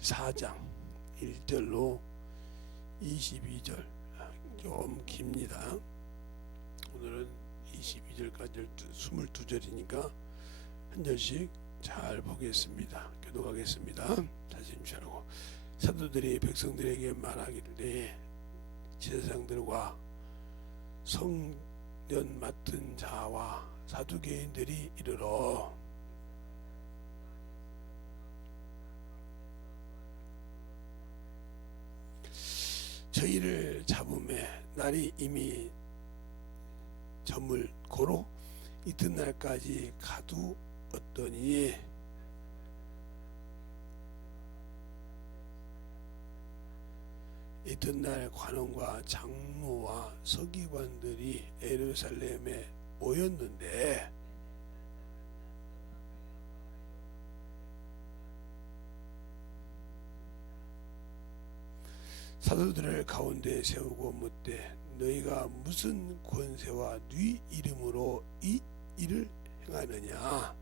4장 1절로 22절 좀 깁니다. 오늘은 22절까지 22절이니까 한 절씩 잘 보겠습니다. 교독하겠습니다. 자신 취하고 사도들이 백성들에게 말하기를 제사장들과 성전 맡은 자와 사두개인들이 이르러 저희를 잡음에 날이 이미 저물고로 이튿날까지 가두었더니 이튿날 관원과 장로와 서기관들이 예루살렘에 모였는데 사도들을 가운데 세우고 묻되 너희가 무슨 권세와 네 이름으로 이 일을 행하느냐?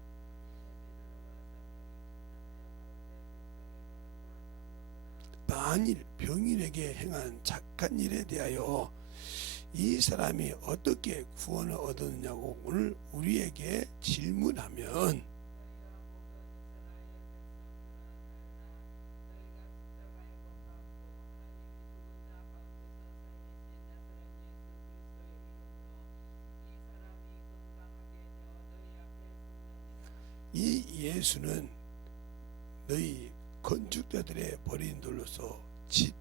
만일 병인에게 행한 착한 일에 대하여 이 사람이 어떻게 구원을 얻었느냐고 오늘 우리에게 질문하면 이 예수는 너희 건축자들의 버린 돌로서 집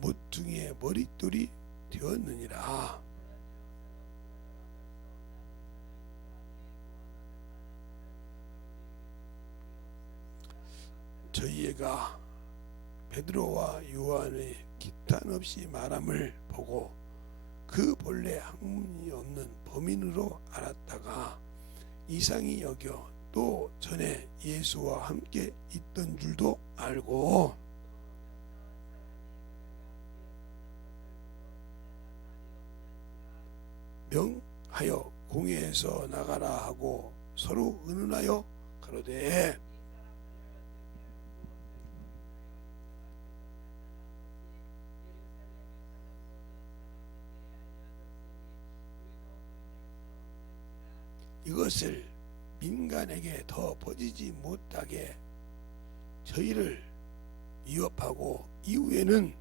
모퉁이의 머릿돌이 되었느니라. 저희가 베드로와 요한의 기탄 없이 말함을 보고 그 본래 학문이 없는 범인으로 알았다가 이상히 여겨 또 전에 예수와 함께 있던 줄도 알고 명하여 공회에서 나가라 하고 서로 의논하여 가로되 이것을 민간에게 더 퍼지지 못하게 저희를 위협하고 이후에는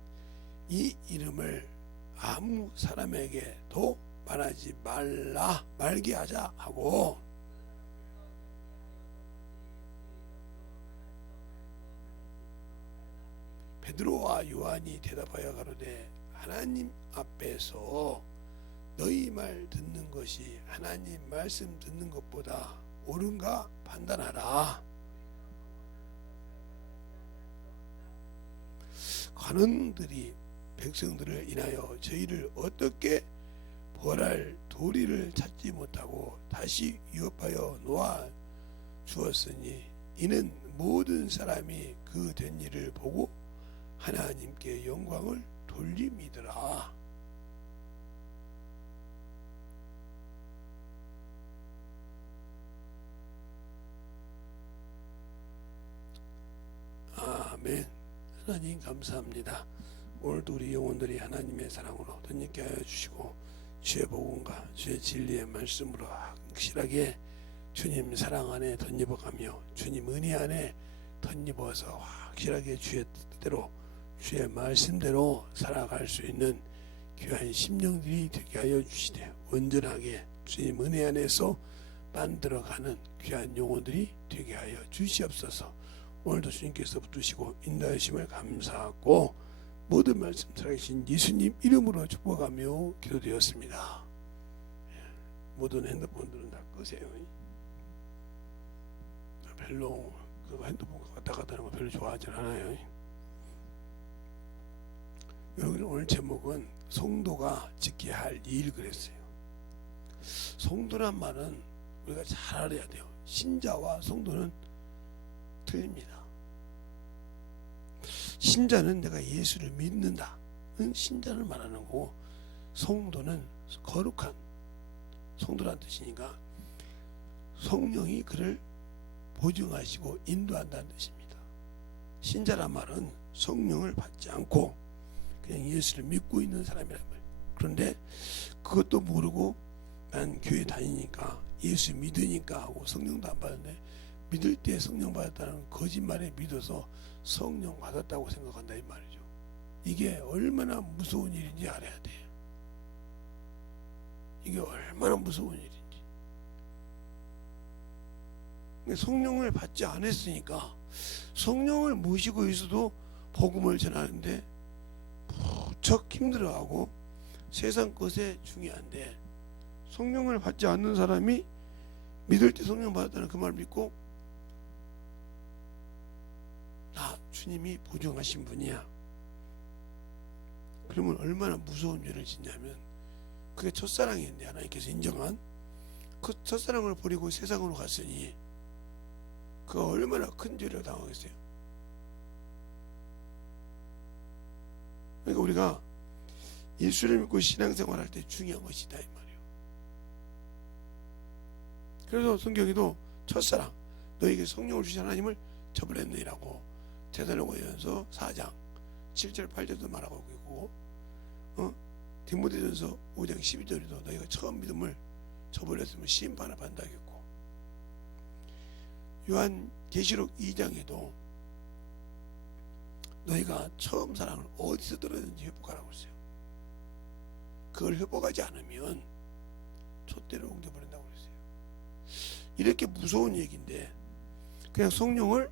이 이름을 아무 사람에게도 말하지 말게 하자 하고 베드로와 요한이 대답하여 가로되 하나님 앞에서 너희 말 듣는 것이 하나님 말씀 듣는 것보다 옳은가 판단하라. 관원들이 백성들을 인하여 저희를 어떻게 벌할 도리를 찾지 못하고 다시 위협하여 놓아 주었으니 이는 모든 사람이 그 된 일을 보고 하나님께 영광을 돌림이더라. 아멘. 하나님 감사합니다. 오늘도 우리 영혼들이 하나님의 사랑으로 덧입게 하여 주시고 주의 복음과 주의 진리의 말씀으로 확실하게 주님 사랑 안에 덧입어가며 주님 은혜 안에 덧입어서 확실하게 주의 뜻대로 주의 말씀대로 살아갈 수 있는 귀한 심령들이 되게 하여 주시되 온전하게 주님 은혜 안에서 만들어가는 귀한 영혼들이 되게 하여 주시옵소서. 오늘도 주님께서 붙드시고 인도하심을 감사하고 모든 말씀 살아계신 예수님 이름으로 축복하며 기도되었습니다. 모든 핸드폰들은 다 끄세요. 별로 그 핸드폰 왔다 갔다 하는 거 별로 좋아하지 않아요. 여러분 오늘 제목은 성도가 지켜야 할 일 그랬어요. 성도란 말은 우리가 잘 알아야 돼요. 신자와 성도는 틀립니다. 신자는 내가 예수를 믿는다. 신자를 말하는 거고 성도는 거룩한 성도란 뜻이니까 성령이 그를 보증하시고 인도한다는 뜻입니다. 신자란 말은 성령을 받지 않고 그냥 예수를 믿고 있는 사람이란 말이에요. 그런데 그것도 모르고 난 교회 다니니까 예수 믿으니까 하고 성령도 안 받았는데 믿을 때 성령 받았다는 거짓말에 믿어서 성령 받았다고 생각한다 이 말이죠. 이게 얼마나 무서운 일인지 알아야 돼요. 이게 얼마나 무서운 일인지. 성령을 받지 않았으니까 성령을 모시고 있어도 복음을 전하는데 무척 힘들어하고 세상 것에 중요한데, 성령을 받지 않는 사람이 믿을 때 성령 받았다는 그 말 믿고 나 주님이 보증하신 분이야, 그러면 얼마나 무서운 죄를 짓냐면, 그게 첫사랑인데 하나님께서 인정한 그 첫사랑을 버리고 세상으로 갔으니 그가 얼마나 큰 죄를 당하겠어요. 그러니까 우리가 예수를 믿고 신앙생활할 때 중요한 것이다 이 말이에요. 그래서 성경에도 첫사랑 너에게 성령을 주신 하나님을 저버렸느니라고 데살로니가전서 4장 7절 8절도 말하고 있고, 디모데전서 5장 12절에도 너희가 처음 믿음을 저버렸으면 심판을 받는다겠고, 요한 계시록 2장에도 너희가 처음 사랑을 어디서 들었는지 회복하라고 했어요. 그걸 회복하지 않으면 촛대로 옮겨버린다고 그랬어요. 이렇게 무서운 얘기인데 그냥 성령을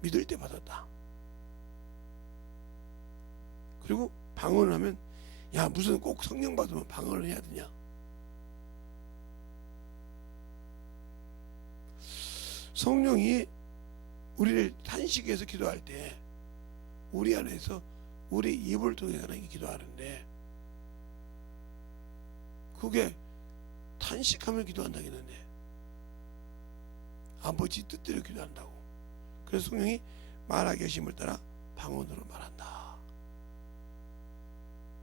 믿을 때 받았다. 그리고 방언을 하면 야 무슨 꼭 성령 받으면 방언을 해야 되냐. 성령이 우리를 탄식해서 기도할 때 우리 안에서 우리 입을 통해 하나님께 기도하는데, 그게 탄식하며 기도한다겠는데 아버지 뜻대로 기도한다고. 그래서 성령이 말하게 하심을 따라 방언으로 말한다.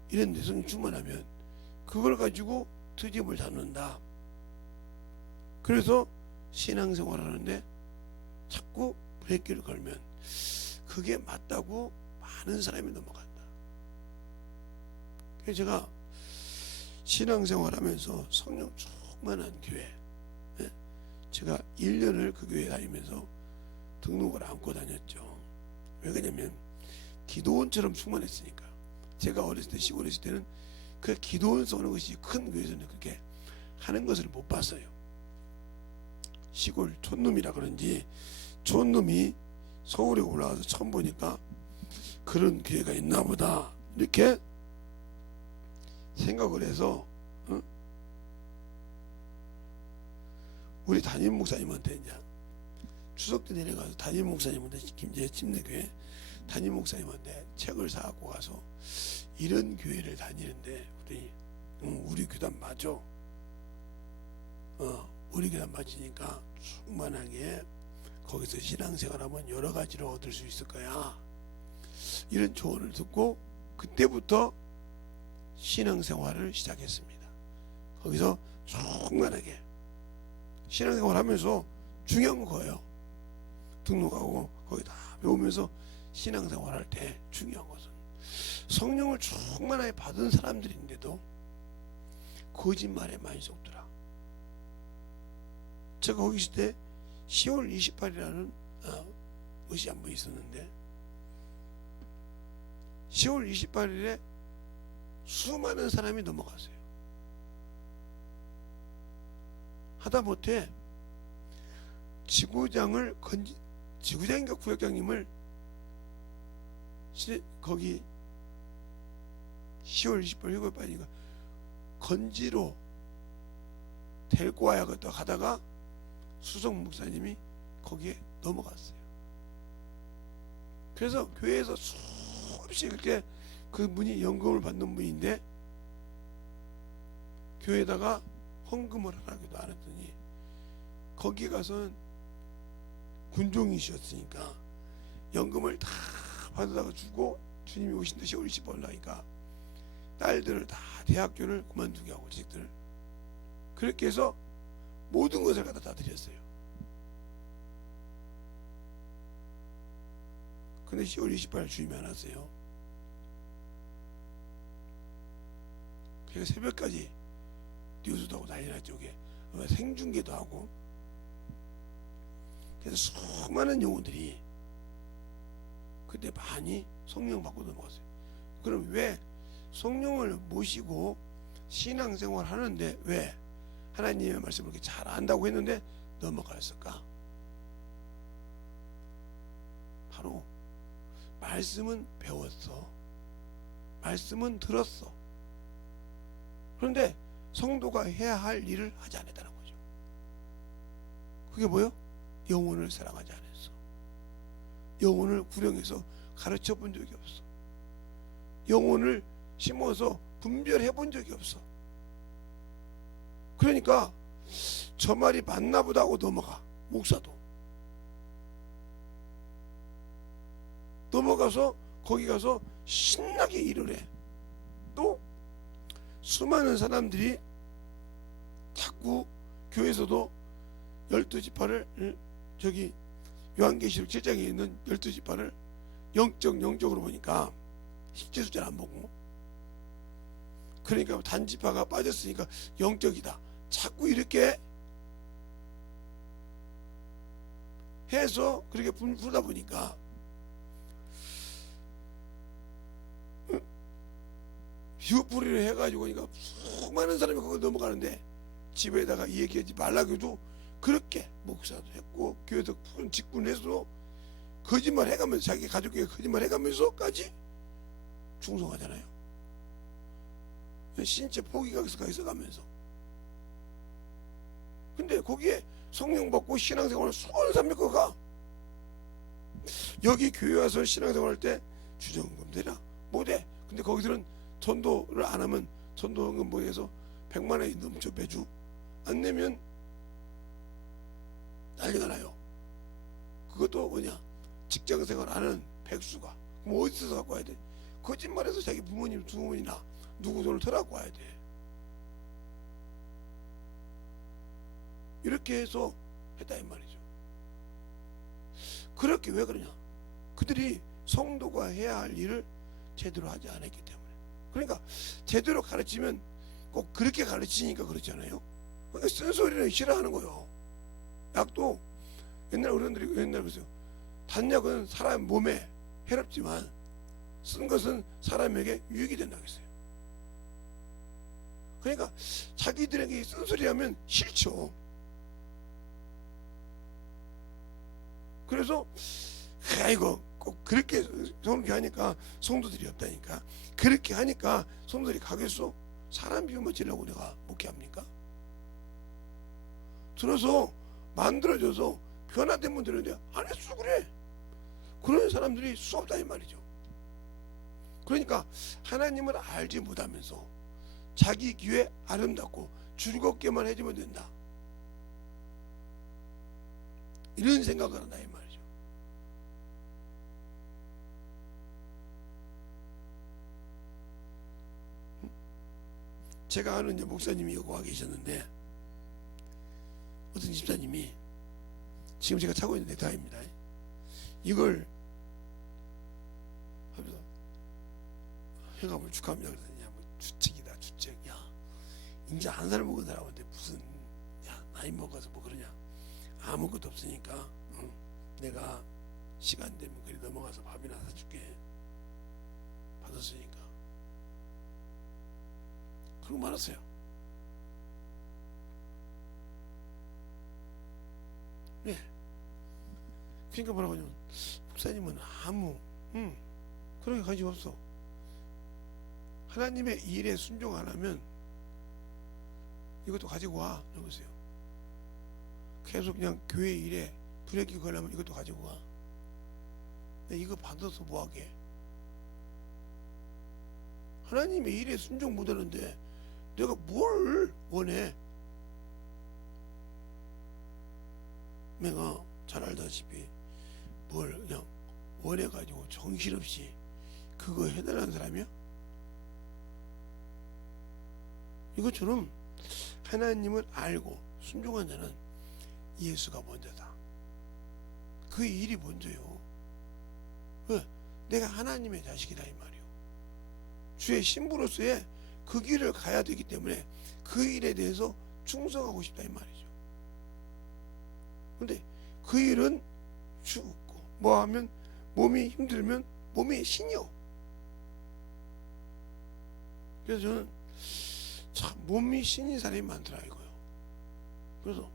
이런데 성령 충만하면 그걸 가지고 트집을 잡는다. 그래서 신앙생활 하는데 자꾸 브레이크를 걸면 그게 맞다고 많은 사람이 넘어간다. 그래서 제가 신앙생활 하면서 성령 충만한 교회, 제가 1년을 그 교회 다니면서 등록을 안고 다녔죠. 왜 그러냐면 기도원처럼 충만했으니까. 제가 어렸을 때 시골에 있을 때는 그 기도원 쏘는 것이 큰 교회에서는 그렇게 하는 것을 못 봤어요. 시골 촌놈이라 그런지 촌놈이 서울에 올라와서 처음 보니까 그런 교회가 있나 보다 이렇게 생각을 해서 우리 담임 목사님한테 이제 추석 때 내려가서 담임 목사님한테 김제 침례교회 담임 목사님한테 책을 사갖고 가서 이런 교회를 다니는데 우리 교단 맞아. 우리 교단 맞으니까 충만하게 거기서 신앙생활하면 여러 가지를 얻을 수 있을 거야. 이런 조언을 듣고 그때부터 신앙생활을 시작했습니다. 거기서 충만하게 신앙생활하면서 중요한 거예요. 등록하고 거기 다 배우면서 신앙생활할 때 중요한 것은 성령을 충만하게 받은 사람들인데도 거짓말에 많이 속더라. 제가 거기 있을 때 10월 28일이라는 것이 한 번 있었는데 10월 28일에 수많은 사람이 넘어갔어요. 하다못해 지구장인가 구역장님을 거기 10월 28일 휴가 빠지니까 건지로 데리고 와야겠다 하다가 수석 목사님이 거기에 넘어갔어요. 그래서 교회에서 수없이 그렇게 그분이 연금을 받는 분인데 교회에다가 헌금을 하라고도 안 했더니 거기 가서는 군종이셨으니까 연금을 다 받아다가 주고 주님이 오신다 10월 20일 나니까 딸들을 다 대학교를 그만두게 하고 자식들을 그렇게 해서 모든 것을 갖다 다 드렸어요. 근데 10월 28일 주임이 안 왔어요. 그래서 새벽까지 뉴스도 하고 난리 났죠. 그게 생중계도 하고. 그래서 수많은 영혼들이 그때 많이 성령 받고 넘어갔어요. 그럼 왜 성령을 모시고 신앙생활 하는데 왜 하나님의 말씀을 그렇게 잘 안다고 했는데 넘어갔을까? 바로 말씀은 배웠어. 말씀은 들었어. 그런데 성도가 해야 할 일을 하지 않았다는 거죠. 그게 뭐예요? 영혼을 사랑하지 않았어. 영혼을 구령해서 가르쳐 본 적이 없어. 영혼을 심어서 분별해 본 적이 없어. 그러니까 저 말이 맞나 보다 하고 넘어가. 목사도 넘어가서 거기 가서 신나게 일을 해. 또 수많은 사람들이 자꾸 교회에서도 12지파를 저기 요한계시록 7장에 있는 12지파를 영적으로 보니까 실제 숫자를 안 보고, 그러니까 단지파가 빠졌으니까 영적이다 자꾸 이렇게 해서 그렇게 부르다 보니까 휴뿌리를 해가지고 그러니까 수많은 사람이 그걸 넘어가는데, 집에다가 이 얘기하지 말라고 해도 그렇게 목사도 했고 교회에서 푸른 직분해서도 거짓말 해가면서 자기 가족에게 거짓말 해가면서까지 충성하잖아요. 신체 포기가 있어가면서. 근데 거기에 성령 받고 신앙생활을 수많은 사람이 가. 여기 교회 와서 신앙생활 할 때 주정금 되나? 못해. 근데 거기서는 전도를 안 하면 전도금 뭐해서 100만 원이 넘죠. 매주 안 내면 난리가 나요. 그것도 뭐냐, 직장생활 하는 백수가 그럼 어디서 갖고 와야 돼? 거짓말해서 자기 부모님 두 분이나 누구 돈을 더 갖고 와야 돼. 이렇게 해서 했다 이 말이죠. 그렇게 왜 그러냐? 그들이 성도가 해야 할 일을 제대로 하지 않았기 때문에. 그러니까 제대로 가르치면 꼭 그렇게 가르치니까 그렇잖아요. 그러니까 쓴소리는 싫어하는 거예요. 약도 옛날 어른들이 옛날 그랬어요. 단약은 사람 몸에 해롭지만 쓴 것은 사람에게 유익이 된다고 했어요. 그러니까 자기들에게 쓴소리하면 싫죠. 그래서 아이고 꼭 그렇게 성렇게 하니까 성도들이 없다니까. 그렇게 하니까 성도들이 가겠어? 사람 비우면 지려고 내가 목회합니까? 들어서 만들어져서 변화된 분들인데 안 했어. 그래. 그런 사람들이 수 없다 이 말이죠. 그러니까 하나님을 알지 못하면서 자기 귀에 아름답고 즐겁게만 해주면 된다, 이런 생각을 한다 이 말이죠. 제가 아는 이제 목사님이 여기 와 계셨는데, 어떤 집사님이 지금 제가 차고 있는 넥타이입니다. 이걸 하면서 회감을 축하합니다. 그러더니 뭐 주책이다 주책. 야 이제 한 살 먹은 사람한테 무슨 야 나이 먹어서 뭐 그러냐. 아무것도 없으니까 내가 시간 되면 그리 넘어가서 밥이나 사줄게. 받았으니까. 그러고 말았어요. 네. 그러니까 뭐라고 하냐면 목사님은 아무 그렇게 관심 없어. 하나님의 일에 순종 안 하면 이것도 가지고 와. 이러세요. 계속 그냥 교회 일에 불행기 걸려면 이것도 가지고 와. 근데 이거 받아서 뭐하게? 하나님의 일에 순종 못하는데 내가 뭘 원해? 내가 잘 알다시피 뭘 그냥 원해가지고 정신없이 그거 해달라는 사람이야? 이것처럼 하나님을 알고 순종한 자는 예수가 먼저다. 그 일이 먼저요. 내가 하나님의 자식이다 이 말이요. 주의 신부로서의 그 길을 가야 되기 때문에 그 일에 대해서 충성하고 싶다 이 말이죠. 근데 그 일은 죽고 뭐하면 몸이 힘들면 몸이 신이요. 그래서 저는 참 몸이 신인 사람이 많더라 이거요. 그래서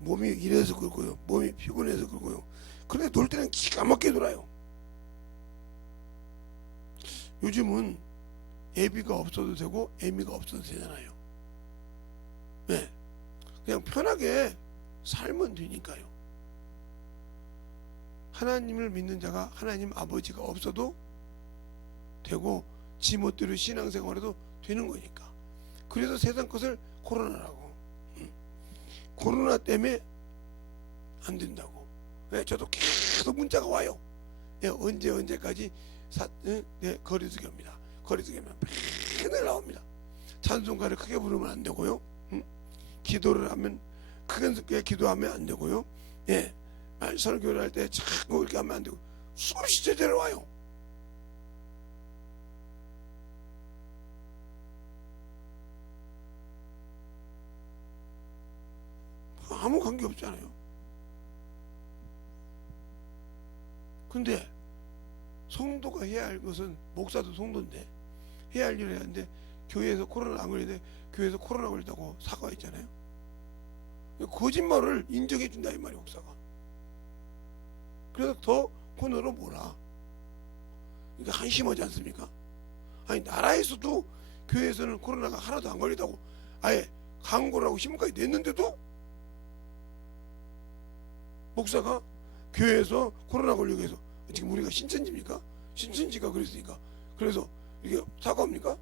몸이 이래서 그렇고요, 몸이 피곤해서 그렇고요. 그런데 놀 때는 기가 막히게 놀아요. 요즘은 애비가 없어도 되고 애미가 없어도 되잖아요. 네. 그냥 편하게 살면 되니까요. 하나님을 믿는 자가 하나님 아버지가 없어도 되고 지 멋대로 신앙생활해도 되는 거니까. 그래서 세상 것을 코로나라고. 코로나 때문에 안 된다고. 네, 저도 계속 문자가 와요. 네, 언제까지 거리두기 합니다. 거리두기면 맨날 나옵니다. 찬송가를 크게 부르면 안 되고요. 기도를 하면 크게 기도하면 안 되고요. 예, 설교를 할 때 자꾸 이렇게 하면 안 되고 수없이 제대로 와요. 아무 관계 없잖아요. 근데 성도가 해야 할 것은, 목사도 성도인데 해야 할 일을 해야 하는데, 교회에서 코로나 안 걸리는데 교회에서 코로나 걸렸다고 사과했잖아요. 거짓말을 인정해 준다 이 말이에요, 목사가. 그래서 더 코너로 몰아. 그러니까 한심하지 않습니까? 아니, 나라에서도 교회에서는 코로나가 하나도 안 걸리다고 아예 광고를 하고 신문까지 냈는데도 목사가 교회에서 코로나 걸리고 해서, 지금 우리가 신천지입니까? 신천지가 그랬으니까 그래서 이게 사과합니까?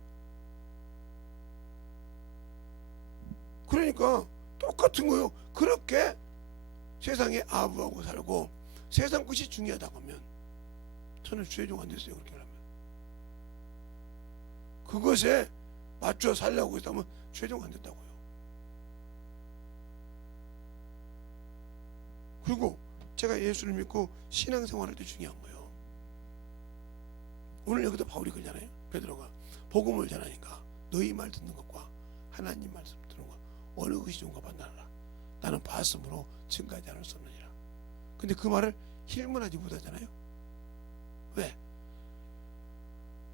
그러니까 똑같은 거요. 그렇게 세상에 아부하고 살고 세상 것이 중요하다고 하면 저는 최종 안 됐어요. 그렇게 하면 그것에 맞춰 살려고 했다면 최종 안 됐다고요. 그리고 제가 예수를 믿고 신앙생활할 때 중요한 거예요. 오늘 여기도 바울이 그러잖아요. 베드로가 복음을 전하니까 너희 말 듣는 것과 하나님 말씀 듣는 것 어느 것이 좋은가 판단하라. 나는 봤으므로 증거하지 않을 수 없느니라. 근데 그 말을 힐문하지 못하잖아요. 왜?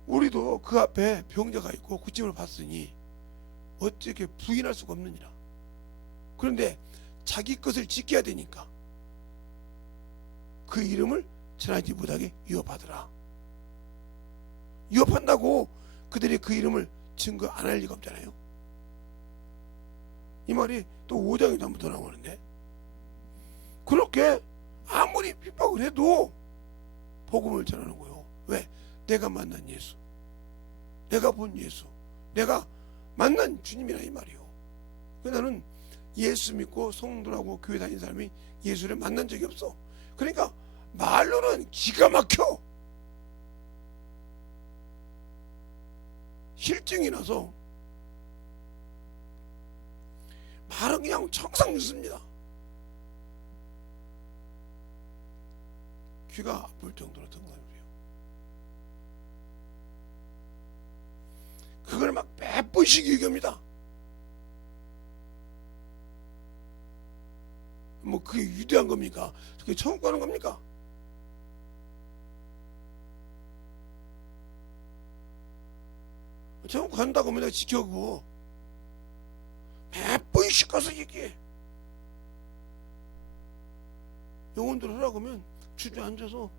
우리도 그 앞에 병자가 있고 구찜을 봤으니 어떻게 부인할 수가 없느니라. 그런데 자기 것을 지켜야 되니까 그 이름을 전하지 못하게 위협하더라. 위협한다고 그들이 그 이름을 증거 안 할 리가 없잖아요. 이 말이 또 5장에도 한번 더 나오는데, 그렇게 아무리 핍박을 해도 복음을 전하는 거예요. 왜? 내가 만난 예수, 내가 본 예수, 내가 만난 주님이라 이 말이요. 나는 예수 믿고 성도라고 교회 다니는 사람이 예수를 만난 적이 없어. 그러니까 말로는 기가 막혀. 실증이 나서 말은 그냥 청상 넣습니다. 귀가 아플 정도로 등산해요. 그걸 막 몇 번씩 얘기합니다. 뭐 그게 위대한 겁니까? 그게 천국 가는 겁니까? 천국 간다고 하면 내가 지켜고 몇 번씩 가서 얘기해. 영혼들 하라고 하면 주저앉아서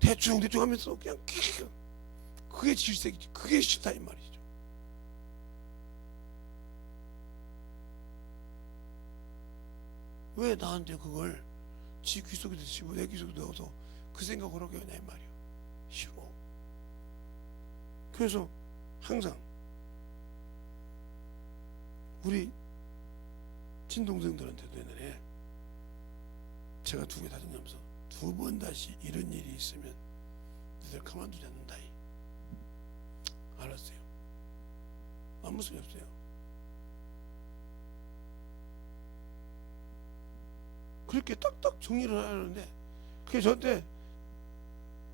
대충 하면서 그냥 그게 질색이지. 그게 싫다 이 말이죠. 왜 나한테 그걸 지 귀속에도 치고 내 귀속에 넣어서 그 생각을 하게 하냐 이 말이야. 싫어. 그래서 항상 우리 친동생들한테도 옛날에 제가 2개 다정하면서 2번 다시 이런 일이 있으면 너희들 가만두지 않는다. 알았어요. 아무 소리 없어요. 그렇게 딱딱 정리를 하는데 그게 저한테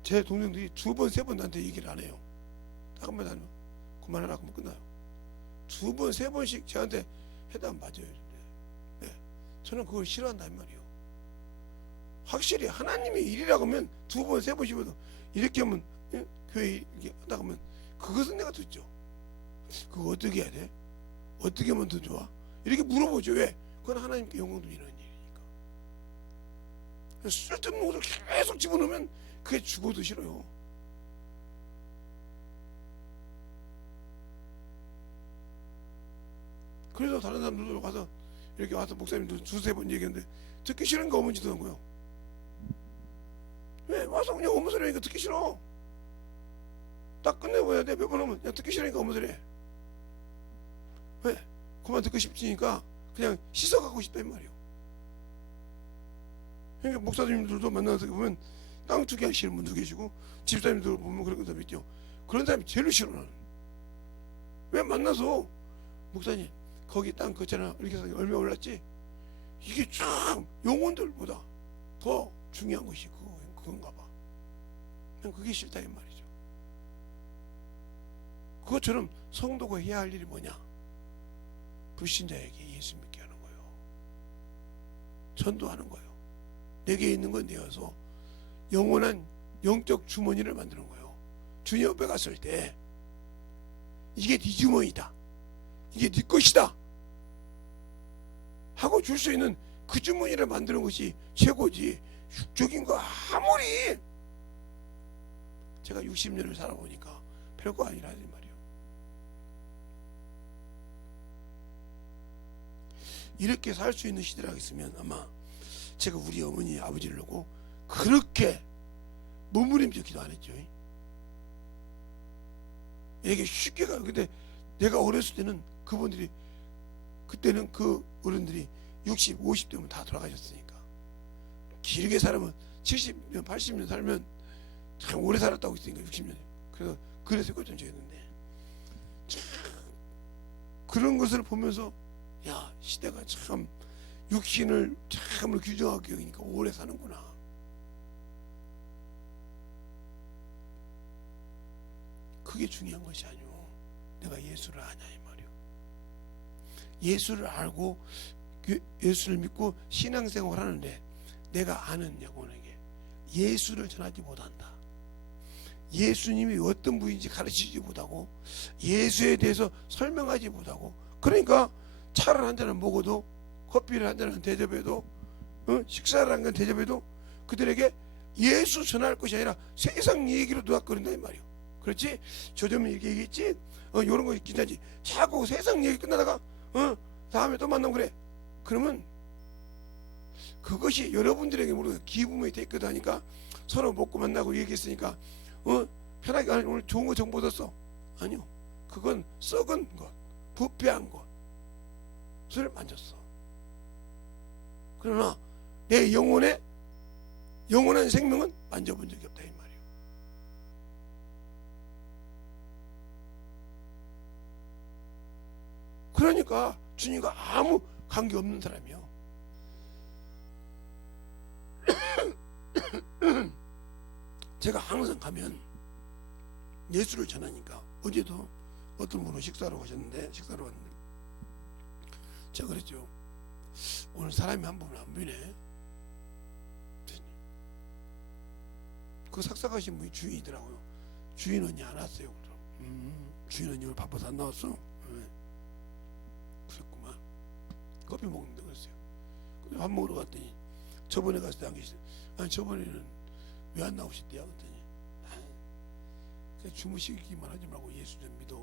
제 동생들이 2번, 3번 나한테 얘기를 안 해요. 딱 한마디 하면 그만하라 하면 끝나요. 2번, 3번씩 저한테 해당 맞아요. 네. 저는 그걸 싫어한단 말이에요. 확실히 하나님의 일이라고 하면 2번, 3번씩 해도 이렇게 하면, 예? 교회 이렇게 하다 보면 그것은 내가 듣죠. 그거 어떻게 해야 돼? 어떻게 하면 더 좋아? 이렇게 물어보죠. 왜? 그건 하나님께 영광 돌리는 일이니까. 쓸데없는 것을 계속 집어넣으면 그게 죽어도 싫어요. 그래서 다른 사람들도 가서 이렇게 와서 목사님들 2-3번 얘기했는데 듣기 싫은 거 어머니도 한 거예요. 왜? 와서 그냥 어머 소리 하니까 듣기 싫어. 딱 끝내고 해야 돼. 몇 번 하면 야 듣기 싫으니까 어머 소리 해. 왜? 그만 듣고 싶으니까 그냥 씻어가고 싶다 이 말이에요. 그러니까 목사님들도 만나서 보면 땅 투기 하시는 분도 계시고 집사님들 보면 그런 사람 있죠. 그런 사람이 제일 싫어 나는. 왜 만나서 목사님 거기 땅 그잖아 이렇게 해서 얼마 올랐지? 이게 참 영혼들보다 더 중요한 것이 그건가 봐. 그냥 그게 싫다 이 말이죠. 그것처럼 성도가 해야 할 일이 뭐냐? 불신자에게 예수 믿게 하는 거예요. 전도하는 거예요. 내게 있는 건 내어서 영원한 영적 주머니를 만드는 거예요. 주님 옆에 갔을 때 이게 네 주머니다. 이게 네 것이다. 하고 줄 수 있는 그 주머니를 만드는 것이 최고지. 육적인 거 아무리 제가 60년을 살아보니까 별거 아니라 이 말이에요. 이렇게 살 수 있는 시대라고 있으면 아마 제가 우리 어머니 아버지를 놓고 그렇게 몸부림쳐 기도 안 했죠. 이게 쉽게 가요. 근데 내가 어렸을 때는 그분들이 그때는 그 어른들이 60, 50대면 다 돌아가셨으니까 길게 살면 70년, 80년 살면 참 오래 살았다고 했으니까 60년. 그래서 걱정했는데 그런 것을 보면서 야 시대가 참 육신을 참으로 규정하게 여기니까 오래 사는구나. 그게 중요한 것이 아니오. 내가 예수를 아냐 이 말이오. 예수를 알고 예수를 믿고 신앙생활을 하는데 내가 아는 영혼에게 예수를 전하지 못한다. 예수님이 어떤 분인지 가르치지 못하고 예수에 대해서 설명하지 못하고 그러니까 차를 한 잔을 먹어도 커피를 한 잔을 대접해도 식사를 한 건 대접해도 그들에게 예수 전할 것이 아니라 세상 얘기로 누락거린다 이 말이에요. 그렇지? 저 좀 얘기했지? 요런 거 괜찮지? 자꾸 세상 얘기 끝나다가 다음에 또 만나면 그래. 그러면 그것이 여러분들에게 모르고 기부모이 됐거든 하니까 서로 먹고 만나고 얘기했으니까 편하게 오늘 좋은 거 정보 얻었어. 아니요. 그건 썩은 것, 부패한 것을 만졌어. 그러나 내 영혼한 생명은 만져본 적이 없다 이 말이에요. 그러니까 주님과 아무 관계 없는 사람이요. 제가 항상 가면 예수를 전하니까 어제도 어떤 분은 식사로 왔는데 제가 그랬죠. 오늘 사람이 한 분은 안 보이네. 그 삭삭하신 분이 주인이더라고요. 주인 언니 안 왔어요. 주인 언니 오늘 바빠서 안 나왔어. 네. 그랬구만. 커피 먹는다 그랬어요. 근데 밥 먹으러 갔더니 저번에 갔을 때 안 계시대. 아니 저번에는 왜 안 나오셨대요? 그랬더니 그냥 주무시기만 하지 말고 예수 좀 믿어.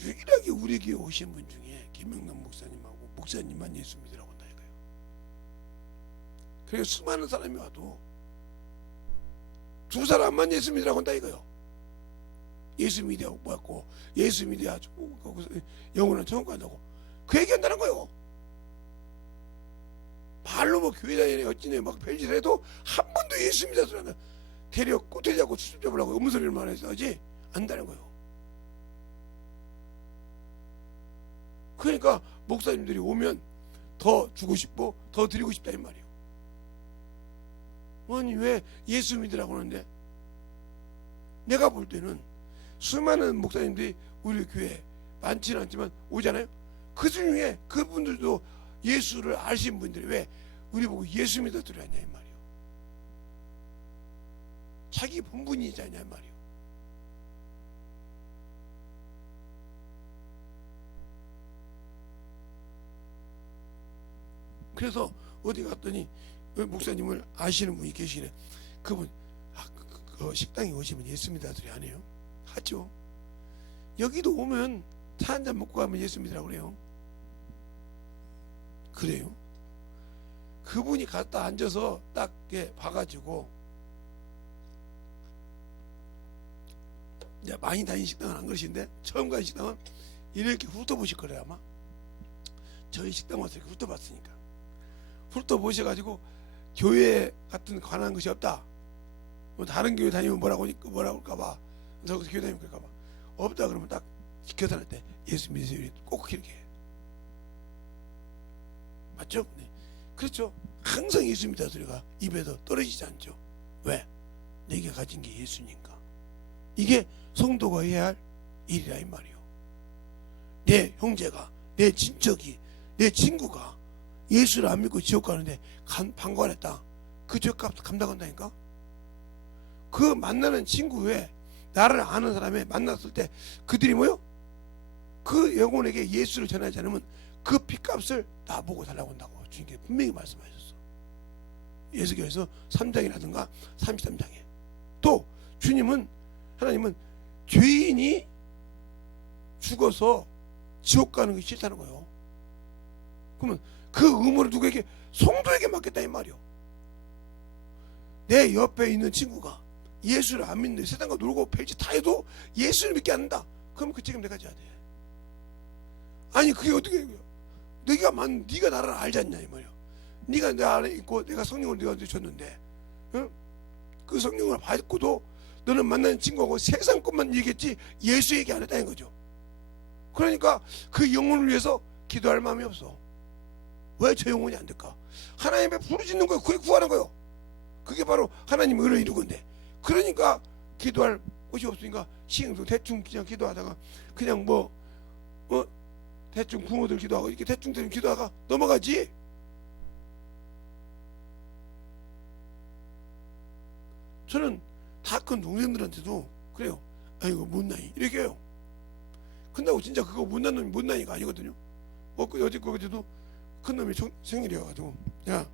유일하게 우리 교회 오신 분 중에 김명남 목사님하고 목사님만 예수 믿으라고 한다 이거예요. 그래서 수많은 사람이 와도 두 사람만 예수 믿으라고 한다 이거예요. 예수 믿어야 뭐였고 예수 믿어야 거기서 영원한 천국 간다고 그 얘기한다는 거예요. 말로 뭐 교회 다니네 어찌네 막 별짓해도 한 번도 예수 믿어 소리 안 나. 대려 꼬투리 잡고 수줍 잡으려고 음소리를 말해서 하지 안다는 거예요. 그러니까 목사님들이 오면 더 주고 싶고 더 드리고 싶다 이 말이에요. 아니 왜 예수 믿으라고 하는데? 내가 볼 때는 수많은 목사님들이 우리 교회 많지는 않지만 오잖아요. 그 중에 그분들도 예수를 아신 분들이 왜 우리 보고 예수 믿어들이 하냐 이 말이요. 자기 본분이지 않냐 이 말이요. 그래서 어디 갔더니 목사님을 아시는 분이 계시네. 그분 그 식당에 오시면 예수 믿어들이 안 해요. 하죠. 여기도 오면 차 한잔 먹고 가면 예수 믿으라고 그래요. 그래요. 그분이 갔다 앉아서 딱 봐가지고 이제 많이 다닌 식당은 안 그러신데 처음 간 식당은 이렇게 훑어보실 거래요 아마. 저희 식당 와서 이렇게 훑어봤으니까. 훑어보셔가지고 교회 같은 관한 것이 없다. 뭐 다른 교회 다니면 뭐라고 할까봐. 그래서 교회 다니면 그럴까봐. 없다 그러면 딱 계산할 때 예수 믿으세요. 꼭 이렇게 해요. 맞죠? 네. 그렇죠. 항상 예수 믿다 소리가 입에서 떨어지지 않죠. 왜? 내가 가진 게 예수니까. 이게 성도가 해야 할 일이라 이 말이요. 내 형제가, 내 친척이, 내 친구가 예수를 안 믿고 지옥 가는데 방관했다. 그 죄값 감당한다니까. 그 만나는 친구 외에 나를 아는 사람에 만났을 때 그들이 뭐요? 그 영혼에게 예수를 전하지 않으면 그 핏값을 나보고 달라고 한다고 주님께 분명히 말씀하셨어. 예수께서 3장이라든가 33장에. 또 주님은 하나님은 죄인이 죽어서 지옥 가는 게 싫다는 거예요. 그러면 그 의무를 누구에게? 성도에게 맡겠다 이 말이요. 내 옆에 있는 친구가 예수를 안 믿는데 세상과 놀고 벨지 다 해도 예수를 믿게 않는다. 그럼 그 책임 내가 져야 돼. 아니 그게 어떻게 네가 나를 알지 않냐 이 말이야. 네가 내 안에 있고 내가 성령을 네가 줬는데 응? 그 성령을 받고도 너는 만나는 친구하고 세상 것만 얘기했지 예수 얘기 안 했다는 거죠. 그러니까 그 영혼을 위해서 기도할 마음이 없어. 왜 저 영혼이 안 될까? 하나님의 부르짖는 거예요. 그게 구하는 거예요. 그게 바로 하나님의 의를 이루는 건데. 그러니까 기도할 곳이 없으니까 시행도 대충 그냥 기도하다가 그냥 대충 부모들 기도하고 이렇게 대충 기도하다가 넘어가지. 저는 다 큰 동생들한테도 그래요. 아이고 못나이 이렇게 해요. 근데 진짜 그거 못난 놈이 못나이가 아니거든요. 어제 그제도 큰 놈이 생일이어가지고 야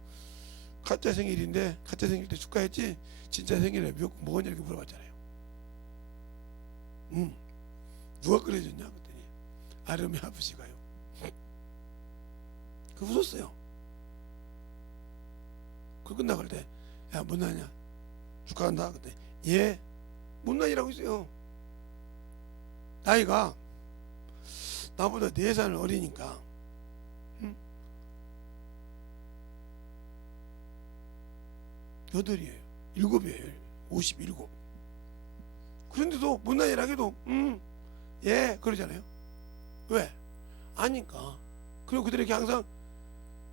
가짜 생일인데 가짜 생일 때 축하했지 진짜 생일에 미역국 먹었냐 이렇게 물어봤잖아요. 누가 끓여줬냐 그랬더니 아름이 아버지가요. 그 웃었어요. 그 끝나갈 때 야 못나냐 축하한다 그때 예 못난이라고 있어요. 나이가 나보다 4살 어리니까 여덟이에요. 7이에요. 57. 그런데도 못난이라기도 예 그러잖아요. 왜? 아니까. 그리고 그들에게 항상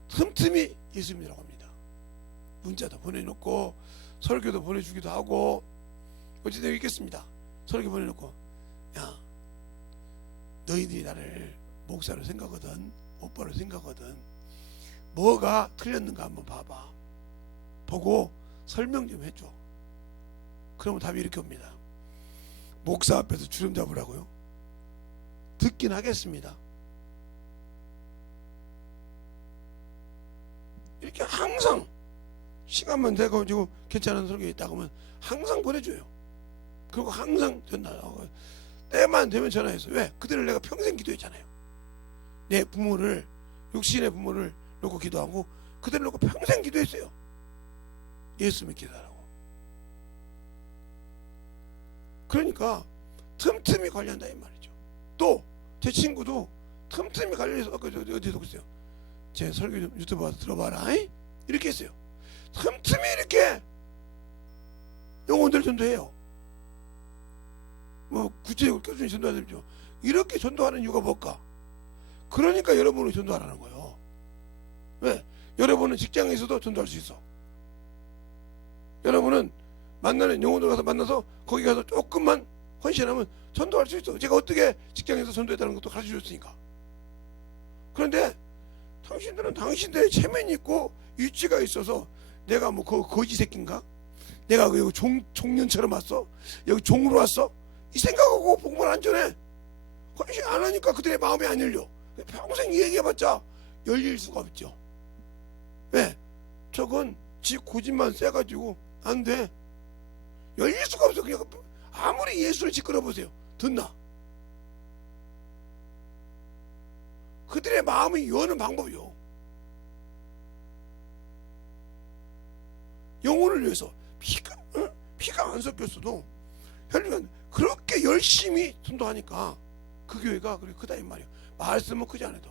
틈틈이 예수님이라고 합니다. 문자도 보내놓고 설교도 보내주기도 하고 어찌되어 있겠습니다. 설교 보내놓고 야 너희들이 나를 목사로 생각하든 오빠로 생각하든 뭐가 틀렸는가 한번 봐봐. 보고 설명 좀 해줘. 그러면 답이 이렇게 옵니다. 목사 앞에서 주름 잡으라고요? 듣긴 하겠습니다. 이렇게 항상 시간만 돼가지고 괜찮은 설교 있다 그러면 항상 보내줘요. 그리고 항상 전화하고 때만 되면 전화해서 왜? 그들을 내가 평생 기도했잖아요. 내 부모를 육신의 부모를 놓고 기도하고 그들을 놓고 평생 기도했어요. 예수 믿게 해달라고. 그러니까 틈틈이 관리한다 이 말이죠. 또 제 친구도 틈틈이 관리해서 어디서 그랬어요. 제 설교 좀 유튜브 와서 들어봐라 이렇게 했어요. 틈틈이 이렇게 영혼들 전도해요. 뭐 구체적으로 꾸준히 전도하죠. 이렇게 전도하는 이유가 뭘까? 그러니까 여러분을 전도하라는 거예요. 왜? 여러분은 직장에서도 전도할 수 있어. 여러분은 만나는 영혼들 가서 만나서 거기 가서 조금만 헌신하면 전도할 수 있어. 제가 어떻게 직장에서 전도했다는 것도 가르쳐 줬으니까. 그런데 당신들은 당신들의 체면이 있고 위치가 있어서 내가 뭐 거지 새끼인가? 내가 여기 종년처럼 왔어? 여기 종으로 왔어? 이 생각하고 복음을 안 전해. 헌신 안 하니까 그들의 마음이 안 열려. 평생 이 얘기해봤자 열릴 수가 없죠. 왜? 저건 지 고집만 세가지고 안 돼. 열릴 수가 없어. 그냥 아무리 예수를 짓거려 보세요. 듣나? 그들의 마음이 여는 방법이요. 영혼을 위해서 피가 안 섞였어도 혈류가 그렇게 열심히 전도하니까 그 교회가 그래 크다 이 말이야. 말씀은 크지 않아도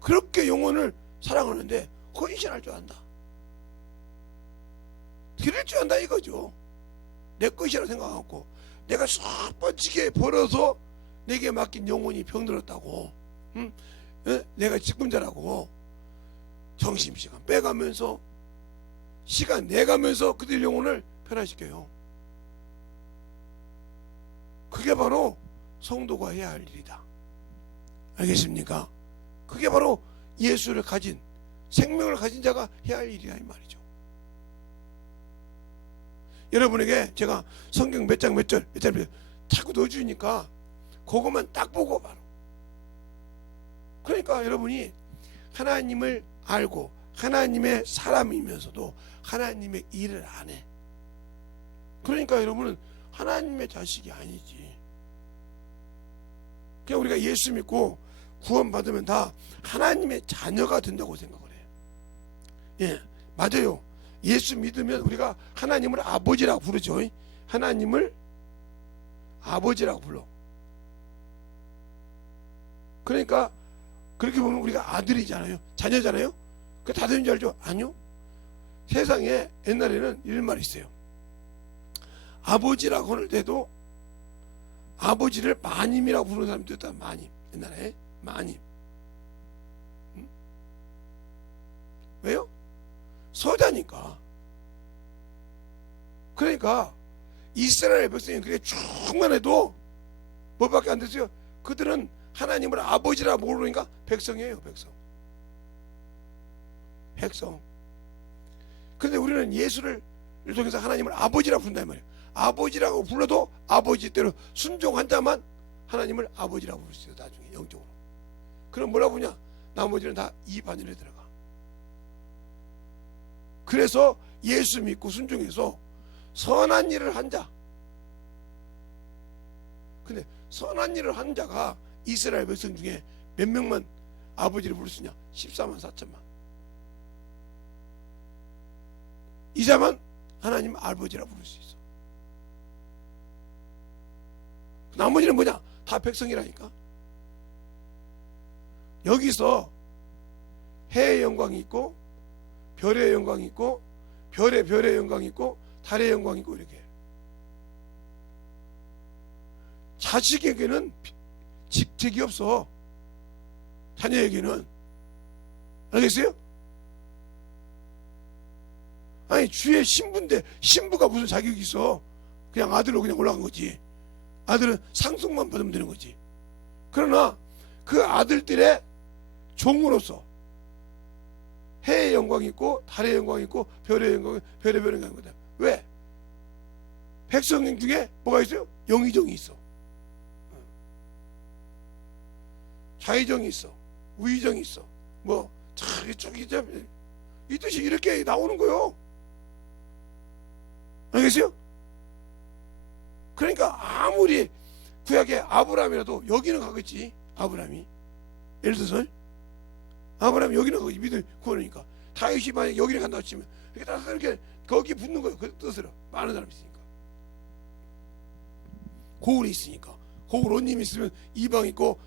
그렇게 영혼을 사랑하는데 헌신할 줄 안다. 드릴 줄 안다 이거죠. 내 것이라고 생각하고 내가 싹 뻗치게 벌어서 내게 맡긴 영혼이 병들었다고, 응? 내가 직분자라고 정심시간 빼가면서 시간 내가면서 그들 영혼을 변화시켜요. 그게 바로 성도가 해야 할 일이다. 알겠습니까? 그게 바로 예수를 가진 생명을 가진 자가 해야 할 일이다 이 말이죠. 여러분에게 제가 성경 몇 장 몇 절 자꾸 넣어주니까 그것만 딱 보고 바로. 그러니까 여러분이 하나님을 알고 하나님의 사람이면서도 하나님의 일을 안 해. 그러니까 여러분은 하나님의 자식이 아니지. 그냥 우리가 예수 믿고 구원받으면 다 하나님의 자녀가 된다고 생각을 해. 예, 맞아요. 예수 믿으면 우리가 하나님을 아버지라고 부르죠. 하나님을 아버지라고 불러. 그러니까 그렇게 보면 우리가 아들이잖아요. 자녀잖아요. 그 다 되는 줄 알죠? 아니요. 세상에 옛날에는 이런 말이 있어요. 아버지라고 할 때도 아버지를 마님이라고 부르는 사람도 있다. 마님. 옛날에 마님. 응? 왜요? 서자니까. 그러니까 이스라엘 백성이 그게 쭉만 해도 뭐밖에 안 됐어요? 그들은 하나님을 아버지라 모르니까 백성이에요. 백성. 근데 우리는 예수를 통해서 하나님을 아버지라 부른단 말이에요. 아버지라고 불러도 아버지대로 순종한 자만 하나님을 아버지라고 부를 수 있어요. 나중에 영적으로. 그럼 뭐라 부르냐? 나머지는 다 이 반열에 들어가. 그래서 예수 믿고 순종해서 선한 일을 한 자. 근데 선한 일을 한 자가 이스라엘 백성 중에 몇 명만 아버지를 부를 수 있냐? 14만 4천만. 이 자만 하나님 아버지라 부를 수 있어. 나머지는 뭐냐? 다 백성이라니까. 여기서 해의 영광이 있고 별의 영광이 있고 별의 영광이 있고 달의 영광이 있고 이렇게. 자식에게는 직책이 없어. 자녀에게는. 알겠어요? 아니 주의 신부인데 신부가 무슨 자격이 있어. 그냥 아들로 그냥 올라간 거지. 아들은 상속만 받으면 되는 거지. 그러나 그 아들들의 종으로서 해의 영광이 있고 달의 영광이 있고 별의 영광이 별의 영광이 있거든. 왜? 백성 중에 뭐가 있어요? 영의정이 있어. 좌의정이 있어. 우의정이 있어. 뭐 이 뜻이 이렇게 나오는 거요. 알겠어요? 그러니까 아무리 구약의 아브라함이라도 여기는 가겠지. 아브라함이 예를 들어서 아브라함이 여기는 가겠지. 믿음 구원이니까. 다윗이 만약 여기를 간다고 치면 이렇게 거기 붙는 거예요. 그 뜻으로 많은 사람이 있으니까. 고울이 있으니까. 고울 온님이 있으면 이방 있고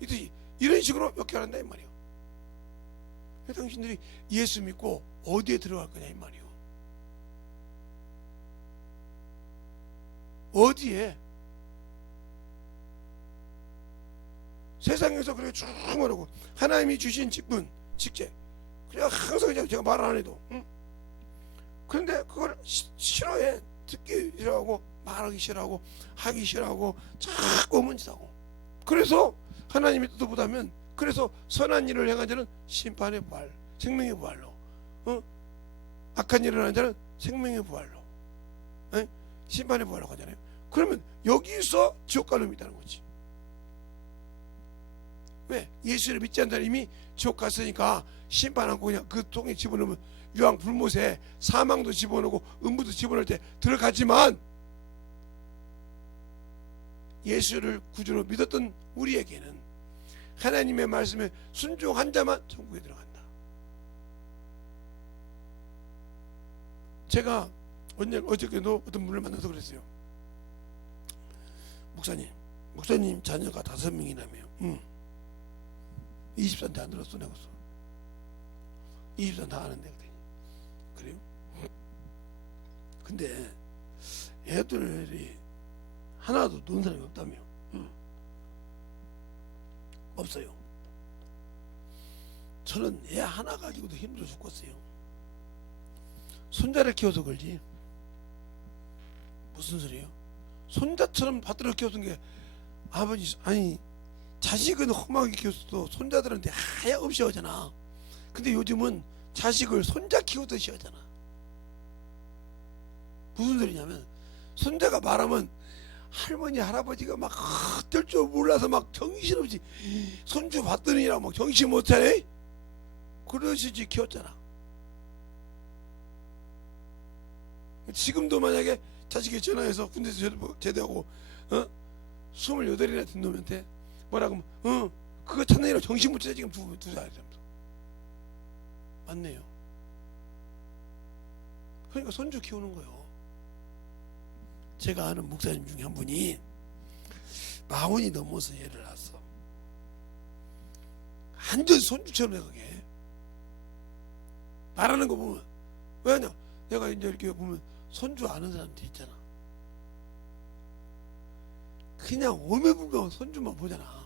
이 뜻이 이런 식으로 역할한다 이 말이에요. 당신들이 예수 믿고 어디에 들어갈 거냐 이 말이에요. 어디에? 세상에서 그렇게 쭉 말하고 하나님이 주신 직분, 직책 그냥 항상 그냥 제가 말 안 해도 그런데 그걸 싫어해. 듣기 싫어하고 말하기 싫어하고 하기 싫어하고 자꾸 문짓하고. 그래서 하나님의 뜻을 못하면, 그래서 선한 일을 행한 자는 심판의 부활, 생명의 부활로, 악한 일을 하는 자는 생명의 부활로, 심판의 부활로 가잖아요. 그러면 여기서 지옥 가는 놈이 있다는 거지. 왜? 예수를 믿지 않는 사람이 이미 지옥 갔으니까 심판 않고 그냥 그 통에 집어넣으면 유황 불못에 사망도 집어넣고 음부도 집어넣을 때 들어가지만, 예수를 구주로 믿었던 우리에게는 하나님의 말씀에 순종한 자만 천국에 들어간다. 제가 어저께도 어떤 분을 만나서 그랬어요. 목사님 자녀가 5명이라며요. 20산 안 들었어 내가. 20산 다 아는데. 그래요? 근데 애들이 하나도 놓은 사람이 없다며. 없어요. 저는 애 하나 가지고도 힘들어 죽겠어요. 손자를 키워서 그러지. 무슨 소리예요? 손자처럼 받들어 키웠던 게 아버지, 아니 자식은 험하게 키웠어도 손자들한테 하염없이 하잖아. 근데 요즘은 자식을 손자 키우듯이 하잖아. 무슨 소리냐면, 손자가 말하면 할머니 할아버지가 막 될 줄 몰라서 막 정신없이 손주 받더니라 막 정신 못 차려. 그러시지 키웠잖아. 지금도 만약에 자식이 전화해서 군대에서 제대하고 28이나 된 놈한테 뭐라고 하면 그거 찾느라 정신 못 차려. 지금 두 살이라면서. 맞네요. 그러니까 손주 키우는 거예요. 제가 아는 목사님 중에 한 분이 40이 넘어서 애를 낳았어. 완전 손주처럼 생각해. 말하는 거 보면. 왜냐? 내가 이제 이렇게 보면 손주 아는 사람들 있잖아. 그냥 오매불망 손주만 보잖아.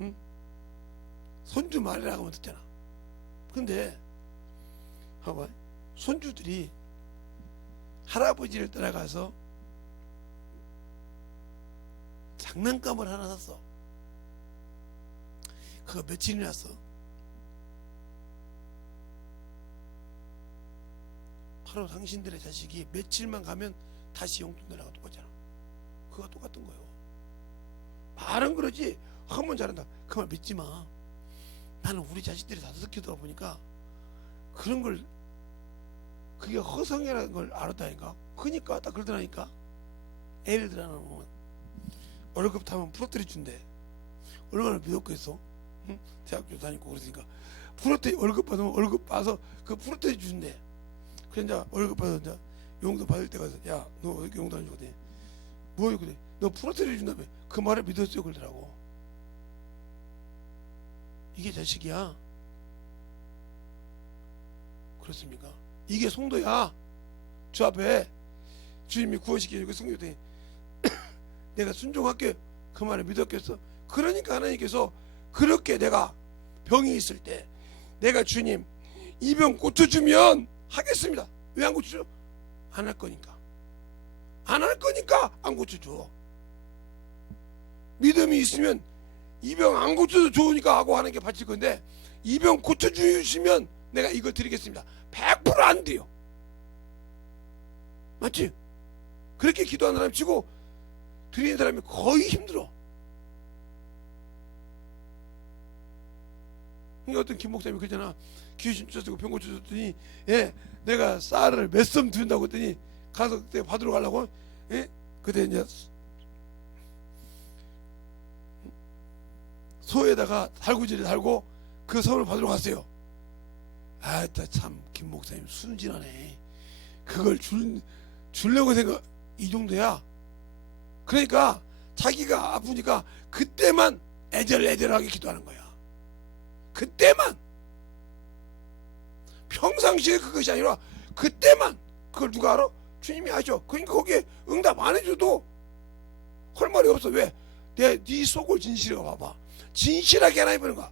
응? 손주 말이라고 하면 듣잖아. 근데 봐봐, 손주들이 할아버지를 따라가서 장난감을 하나 샀어. 그거 며칠이나 써. 바로 당신들의 자식이 며칠만 가면 다시 용돈 내라가 똑같잖아. 그거 똑같은 거예요. 말은 그러지 하면 잘한다. 그 말 믿지 마. 나는 우리 자식들이 다 키우다 보니까 그런 걸, 그게 허상이라는 걸 알았다니까. 그러니까 딱 그러더라니까. 예를 들어 하나 보면 월급 타면 프로테리 준대. 얼마나 믿었겠어? 응? 대학교 다니고 그러니까 프로테리 월급 받으면 월급 봐서 그 프로테리 준대. 그래 이제 월급 받아서 이제 용돈 받을 때 가서, 야 너 왜 이렇게 용돈 안 주거든? 뭐 그래? 너 프로테리 준다며. 그 말을 믿었어요 그러더라고. 이게 자식이야. 그렇습니까? 이게 성도야. 주 앞에 주님이 구원시켜주고 성도되 내가 순종할게. 그 말을 믿었겠어? 그러니까 하나님께서 그렇게 내가 병이 있을 때 내가 주님 이 병 고쳐주면 하겠습니다. 왜 안 고쳐줘? 안 할 거니까. 안 할 거니까 안 고쳐줘. 믿음이 있으면 이 병 안 고쳐도 좋으니까 하고 하는 게 바칠 건데, 이 병 고쳐주시면 내가 이거 드리겠습니다. 100% 안 돼요. 맞지? 그렇게 기도하는 사람 치고 드리는 사람이 거의 힘들어. 어떤 김 목사님이 그러잖아. 귀신 쫓아주고 병 고쳐줬더니, 예, 내가 쌀을 몇 섬 준다고 했더니 가서 그때 받으러 가려고, 예, 그때 이제 소에다가 달구지를 달고 그 섬을 받으러 갔어요. 아따 참 김 목사님 순진하네. 그걸 주려고 생각, 이 정도야. 그러니까 자기가 아프니까 그때만 애절애절하게 기도하는 거야. 그때만. 평상시에 그것이 아니라 그때만. 그걸 누가 알아? 주님이 하죠. 그러니까 거기에 응답 안 해줘도 할 말이 없어. 왜? 네 속을 진실하게 봐봐. 진실하게 하나님 보는 거야.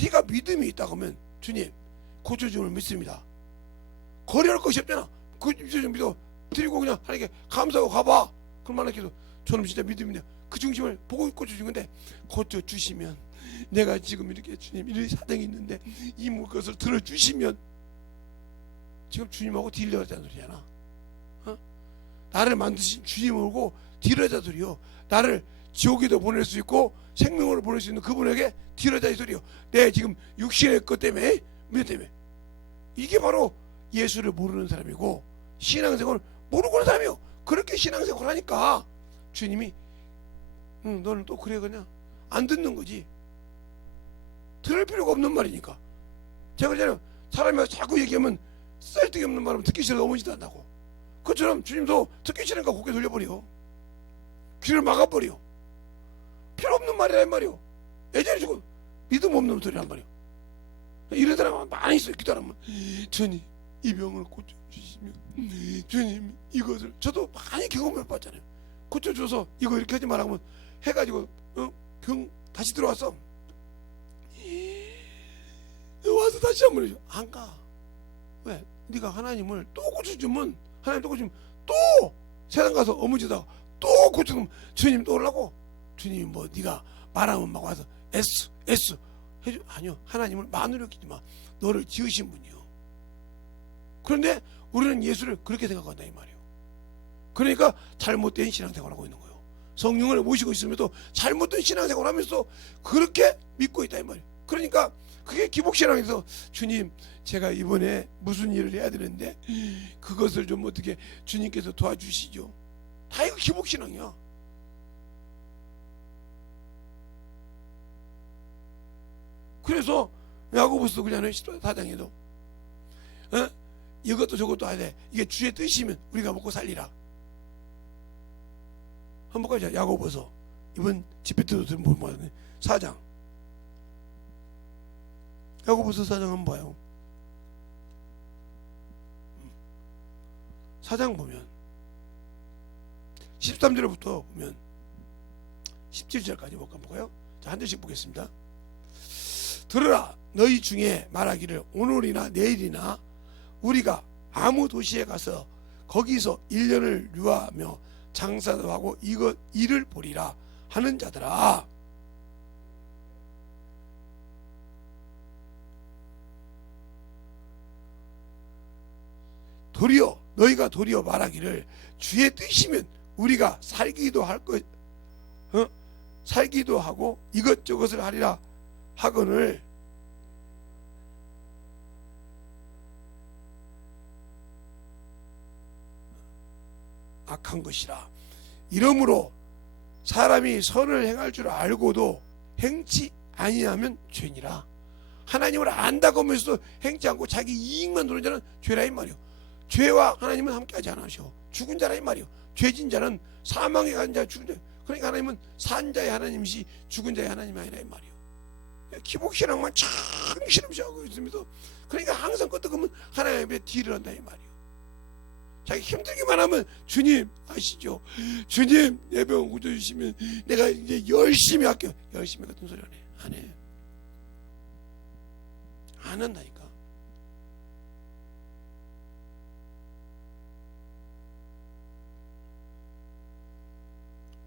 네가 믿음이 있다 그러면 주님 고쳐주면 믿습니다. 거리할 것이 없잖아. 그 입술 좀 믿어 드리고 그냥 하나님께 감사하고 가봐. 그럼 하나님께서 저는 진짜 믿음이냐 그 중심을 보고 고쳐주신 건데 고쳐주시면 내가 지금 이렇게 주님 이런 사정이 있는데 이 것을 들어주시면 지금 주님하고 딜러자는 소리잖아. 나를 만드신 주님하고 딜러자 소리요. 나를 지옥에도 보낼 수 있고 생명으로 보낼 수 있는 그분에게 딜러자 이 소리요. 내 지금 육신의 것 때문에 몇 때문에 이게 바로 예수를 모르는 사람이고 신앙생활을 모르고 하는 사람이요. 그렇게 신앙생활을 하니까 주님이 너는 또 그래 그냥 안 듣는 거지. 들을 필요가 없는 말이니까. 제가 그러잖아요. 사람이 자꾸 얘기하면 쓸데기 없는 말하면 듣기 싫어 넘어지도 않다고. 그처럼 주님도 듣기 싫으니까 고개 돌려버려. 귀를 막아버려. 필요 없는 말이란 말이요. 예전에 주고 믿음 없는 소리란 말이요. 이런 사람 많이 있어요. 기도하면 주님 이 병을 고쳐주시면 주님 이것을 저도 많이 경험해 봤잖아요. 고쳐줘서 이거 이렇게 하지 말라고 하면 해가지고 병 다시 들어왔어. 와서 다시 한번 해줘. 안 가. 왜? 네가 하나님을 또 고쳐주면 하나님 또 고쳐주면 또 세상 가서 어무지다가 또 고쳐주면 주님 또 오려고. 주님이 뭐 네가 말하면 막 와서 애쓰 해줘. 아니요. 하나님을 마누로 여기지 마. 너를 지으신 분이요. 그런데 우리는 예수를 그렇게 생각한다 이 말이에요. 그러니까 잘못된 신앙생활을 하고 있는 거예요. 성령을 모시고 있으면도 잘못된 신앙생활을 하면서 그렇게 믿고 있다 이 말이에요. 그러니까 그게 기복신앙에서 주님 제가 이번에 무슨 일을 해야 되는데 그것을 좀 어떻게 주님께서 도와주시죠. 다 이거 기복신앙이야. 그래서 야고보서 그냥 14장에도 이것도 저것도 해야 돼. 이게 주의 뜻이면 우리가 먹고 살리라. 한번 가자. 야고보서 이번 집회 때도 들으면 4장. 야고보서 4장 한번 봐요. 4장 보면 13절부터 보면 17절까지 볼까요? 자, 한 절씩 보겠습니다. 들으라 너희 중에 말하기를 오늘이나 내일이나 우리가 아무 도시에 가서 거기서 1년을 유하며 장사도 하고 이것 일을 보리라 하는 자들아, 도리어 너희가 도리어 말하기를 주의 뜻이면 우리가 살기도 할 것, 살기도 하고 이것저것을 하리라 하거늘 악한 것이라. 이러므로 사람이 선을 행할 줄 알고도 행치 아니하면 죄니라. 하나님을 안다고 하면서도 행치 않고 자기 이익만 노리는 자는 죄라 이 말이요. 죄와 하나님은 함께하지 않으셔. 죽은 자라 이 말이요. 죄진 자는 사망에 간 자 죽은 자. 그러니까 하나님은 산 자의 하나님이시 죽은 자의 하나님이 아니라 이 말이요. 기복신앙만 참 신음시하고 있으면서 그러니까 항상 끄떡하면 하나님 앞에 딜을 한다 이 말이요. 자기 힘들기만 하면 주님 아시죠? 주님 내 병 고쳐주시면 내가 이제 열심히 할게요. 열심히 같은 소리 안 해. 안 한다니까.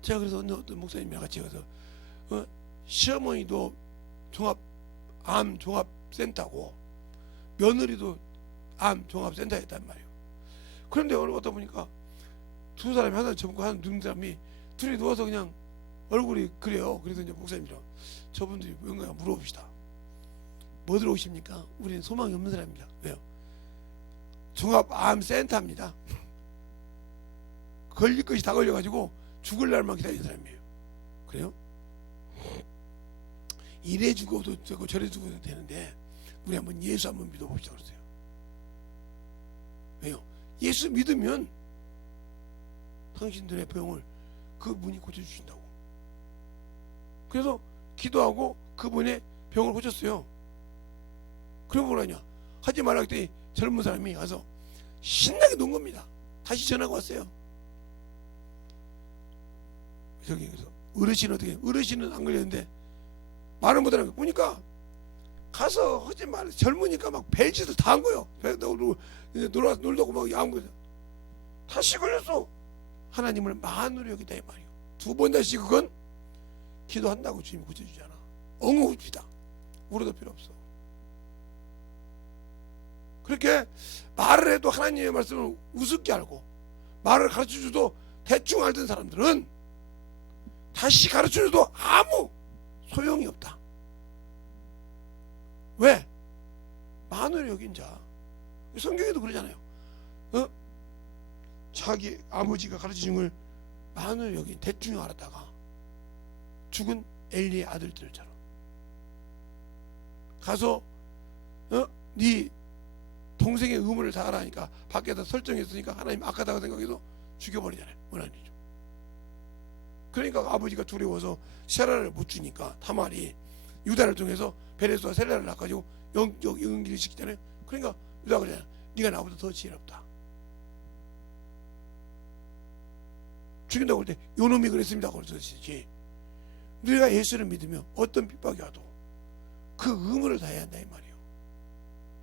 제가 그래서 어떤 목사님이랑 같이 가서 시어머니도 암 종합센터고 며느리도 암 종합센터에 있단 말이에요. 그런데 어느 어떤 보니까 두 사람이 하나 젊고 하나 늙은 사람이 둘이 누워서 그냥 얼굴이 그래요. 그래서 이제 목사님이랑 저분들이 뭔가 물어봅시다. 뭐 들어오십니까? 우리는 소망이 없는 사람입니다. 왜요? 종합암센터입니다. 걸릴 것이 다 걸려가지고 죽을 날만 기다리는 사람이에요. 그래요? 이래 죽어도 되고 저래 죽어도 되는데 우리 한번 예수 한번 믿어봅시다 그러세요. 왜요? 예수 믿으면 당신들의 병을 그분이 고쳐주신다고. 그래서 기도하고 그분의 병을 고쳤어요. 그리고 뭐라냐? 하지 말라 했더니 젊은 사람이 가서 신나게 논 겁니다. 다시 전화가 왔어요. 그래서 어르신 어떻게? 어르신은 안 걸렸는데 말은 못하는 거 보니까 가서 하지 말 젊으니까 막 벨짓을 다 한 거예요. 놀다고 막 야한 거예요. 다시 걸렸어. 하나님을 만으로 여기다 이 말이요. 두 번 다시 그건 기도한다고 주님이 고쳐주잖아. 엉엉울피다. 울어도 필요 없어. 그렇게 말을 해도 하나님의 말씀을 우습게 알고 말을 가르쳐줘도 대충 알던 사람들은 다시 가르쳐줘도 아무 소용이 없다. 왜? 만으로 여긴 자. 성경에도 그러잖아요. 자기 아버지가 가르쳐준 걸 만으로 여긴 대충 알았다가 죽은 엘리의 아들들처럼 가서 네 동생의 의무를 다 하라니까 밖에다 설정했으니까 하나님 악하다고 생각해서 죽여버리잖아요. 원한이죠. 그러니까 아버지가 두려워서 세라를 못 주니까 타말이 유다를 통해서 베레스와 셀라를 낳아가지고 영적 연기를 시키잖아요. 그러니까 유다가 그러잖아요. 네가 나보다 더 지혜롭다. 죽인다고 할 때 요놈이 그랬습니다. 그랬었지. 우리가 예수를 믿으면 어떤 핍박이 와도 그 의무를 다해야 한다 이 말이에요.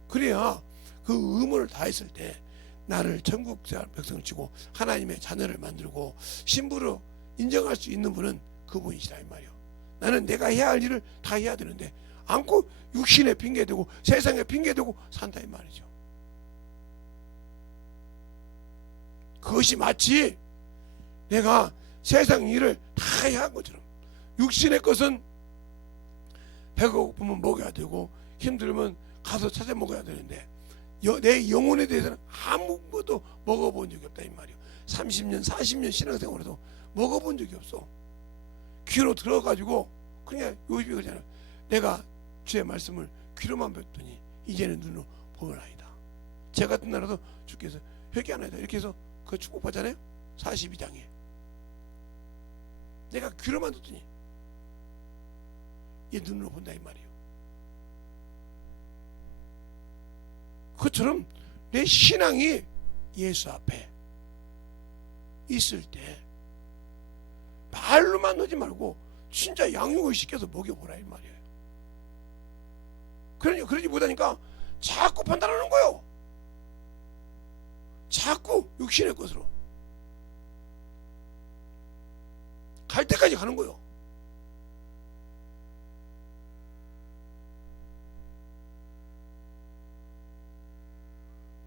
그래야 그 의무를 다했을 때 나를 천국 백성을 치고 하나님의 자녀를 만들고 신부로 인정할 수 있는 분은 그분이시다 이 말이에요. 나는 내가 해야 할 일을 다 해야 되는데 않고 육신에 핑계대고 세상에 핑계대고 산다 이 말이죠. 그것이 마치 내가 세상 일을 다 해야 한 것처럼 육신의 것은 배가 고프면 먹어야 되고 힘들면 가서 찾아 먹어야 되는데 내 영혼에 대해서는 아무것도 먹어본 적이 없다 이 말이에요. 30년 40년 신앙생활에도 먹어본 적이 없어. 귀로 들어가지고 그냥 요즘에 그러잖아요. 내가 주의 말씀을 귀로만 뵙더니 이제는 눈으로 보면 아니다. 제 같은 나라도 주께서 회개하나이다 이렇게 해서 그 축복받잖아요. 42장에 내가 귀로만 듣더니 얘 눈으로 본다 이 말이에요. 그처럼 내 신앙이 예수 앞에 있을 때 말로만 하지 말고 진짜 양육을 시켜서 먹여보라 이 말이에요. 그러지 못하니까 자꾸 판단하는 거예요. 자꾸 육신의 것으로 갈 때까지 가는 거예요.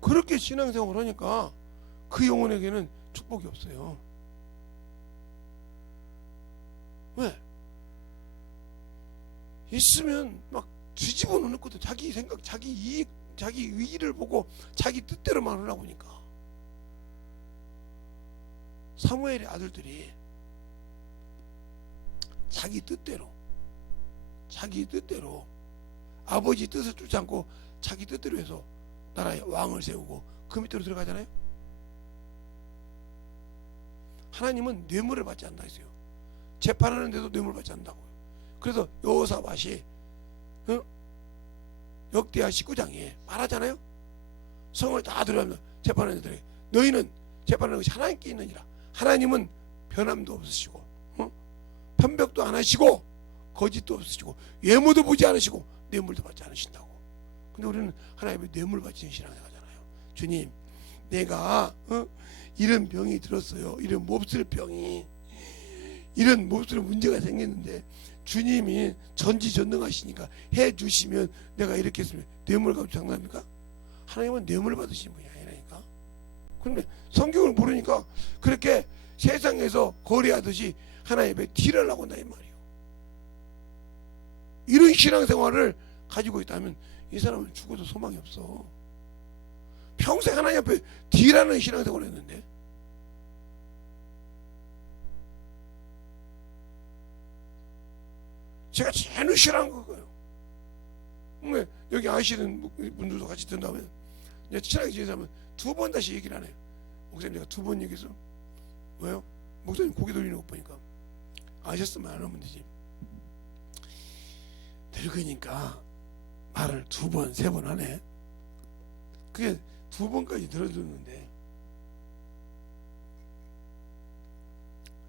그렇게 신앙생활을 하니까 그 영혼에게는 축복이 없어요. 왜? 있으면 막 뒤집어 놓는 것도 자기 생각, 자기 이익, 자기 의의를 보고 자기 뜻대로만 하려고 하니까 사무엘의 아들들이 자기 뜻대로 아버지 뜻을 쫓지 않고 자기 뜻대로 해서 나라의 왕을 세우고 그 밑으로 들어가잖아요. 하나님은 뇌물을 받지 않는다 했어요. 재판하는데도 뇌물 받지 않는다고요. 그래서 여호사밧이 역대하 19장에 말하잖아요. 성을 다 들어가면 재판하는 데들에게 너희는 재판하는 것이 하나님께 있느니라. 하나님은 변함도 없으시고 편벽도 안 하시고 거짓도 없으시고 외모도 보지 않으시고 뇌물도 받지 않으신다고. 근데 우리는 하나님의 뇌물 받치는 신앙을 하잖아요. 주님, 내가 이런 병이 들었어요. 이런 몹쓸 병이, 이런 몹쓸 문제가 생겼는데 주님이 전지전능하시니까 해주시면 내가 이렇게 했으면 뇌물 가지고 장난합니까? 하나님은 뇌물 받으시는 분이 아니라니까. 그런데 성경을 모르니까 그렇게 세상에서 거래하듯이 하나님의 딜을 하고 한다 이 말이에요. 이런 신앙생활을 가지고 있다면 이 사람은 죽어도 소망이 없어. 평생 하나님 앞에 딜하는 신앙생활을 했는데 제가 제일 싫어한 거예요. 여기 아시는 분들도 같이 듣는다면 친하게 지내자면 두 번 다시 얘기를 안 해요. 목사님 제가 두 번 얘기해서 왜요? 목사님 고개 돌리는 거 보니까 아셨으면 안 하면 되지. 늙으니까 말을 두 번, 세 번 하네. 그게 두 번까지 들어줬는데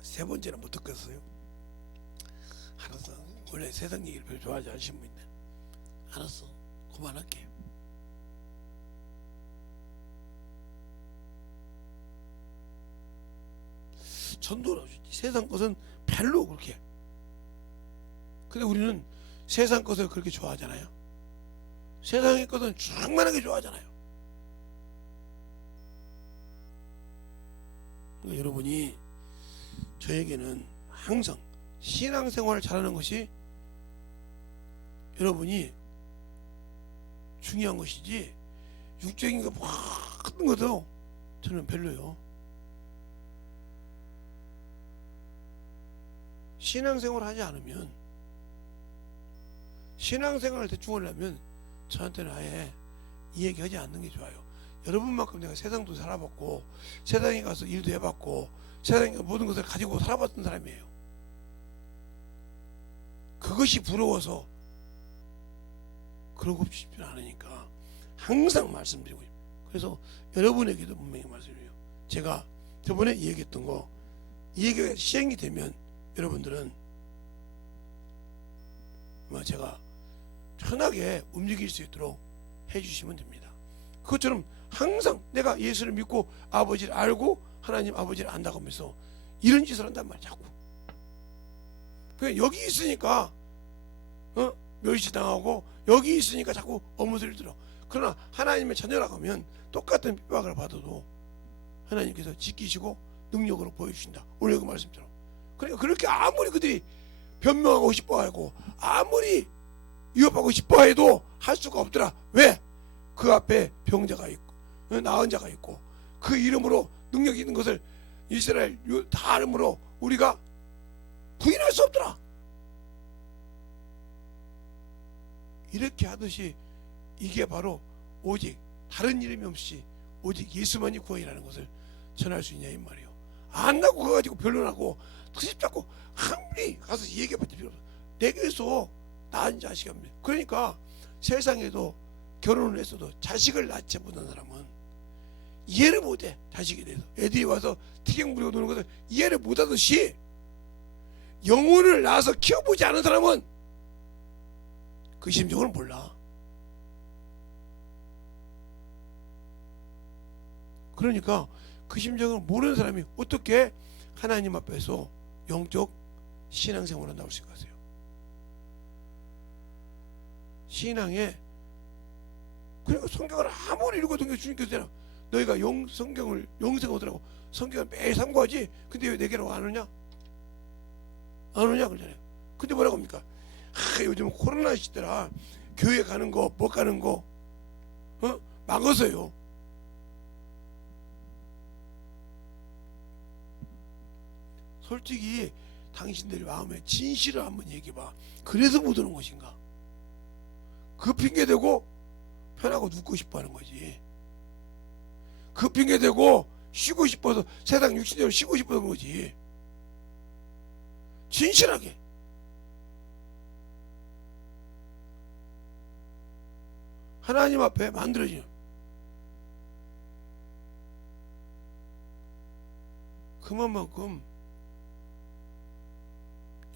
세 번째는 못 듣겠어요. 알았어. 원래 세상 얘기를 별로 좋아하지 않으신 분인데 알았어. 그만할게. 전도를 주지. 세상 것은 별로 그렇게. 근데 우리는 세상 것을 그렇게 좋아하잖아요. 세상의 것은 충만하게 좋아하잖아요. 그러니까 여러분이 저에게는 항상 신앙생활을 잘하는 것이 여러분이 중요한 것이지, 육적인 거 모든 것도 저는 별로요. 신앙생활을 하지 않으면, 신앙생활을 대충 하려면 저한테는 아예 이 얘기 하지 않는 게 좋아요. 여러분만큼 내가 세상도 살아봤고 세상에 가서 일도 해봤고 세상의 모든 것을 가지고 살아봤던 사람이에요. 그것이 부러워서 그러고 싶지는 않으니까 항상 말씀드리고 싶어요. 그래서 여러분에게도 분명히 말씀드려요. 제가 저번에 얘기했던 거, 이 얘기가 시행이 되면 여러분들은 제가 편하게 움직일 수 있도록 해주시면 됩니다. 그것처럼 항상 내가 예수를 믿고 아버지를 알고 하나님 아버지를 안다고 하면서 이런 짓을 한단 말이야. 자꾸 그냥 여기 있으니까 멸시당하고 여기 있으니까 자꾸 어무소리를 들어. 그러나 하나님의 자녀라고 하면 똑같은 핍박을 받아도 하나님께서 지키시고 능력으로 보여주신다. 오늘 그 말씀처럼. 그러니까 그렇게 아무리 그들이 변명하고 싶어하고 아무리 위협하고 싶어해도 할 수가 없더라. 왜? 그 앞에 병자가 있고 나은 자가 있고 그 이름으로 능력이 있는 것을 이스라엘 다 이름으로 우리가 부인할 수 없더라. 이렇게 하듯이 이게 바로 오직 다른 이름이 없이 오직 예수만이 구원이라는 것을 전할 수 있냐 이 말이에요. 안다고 그거 가지고 변론하고 트집 잡고 아무리 가서 얘기해봤자 필요 없어. 내게서 낳은 자식이 없네. 그러니까 세상에도 결혼을 했어도 자식을 낳지 못한 사람은 이해를 못해. 자식에 대해서 애들이 와서 티격 부리고 노는 것을 이해를 못하듯이 영혼을 낳아서 키워보지 않은 사람은 그 심정을 몰라. 그러니까 그 심정을 모르는 사람이 어떻게 하나님 앞에서 영적 신앙생활을 나올 수 있겠어요? 신앙에 그러니까 성경을 아무리 읽어도 주님께서 너희가 성경을 영생 얻으라고 성경을 매일 참고하지. 근데 왜 내게로 안 오냐? 안 오냐 그러잖아요. 근데 뭐라고 합니까? 요즘 코로나 시대라 교회 가는 거 못 가는 거 막어서요. 솔직히 당신들 마음에 진실을 한번 얘기해봐. 그래서 못 오는 것인가? 그 핑계대고 편하고 눕고 싶어 하는 거지. 그 핑계대고 쉬고 싶어서 세상 육신대로 쉬고 싶어 하는 거지. 진실하게. 하나님 앞에 만들어지는 그만큼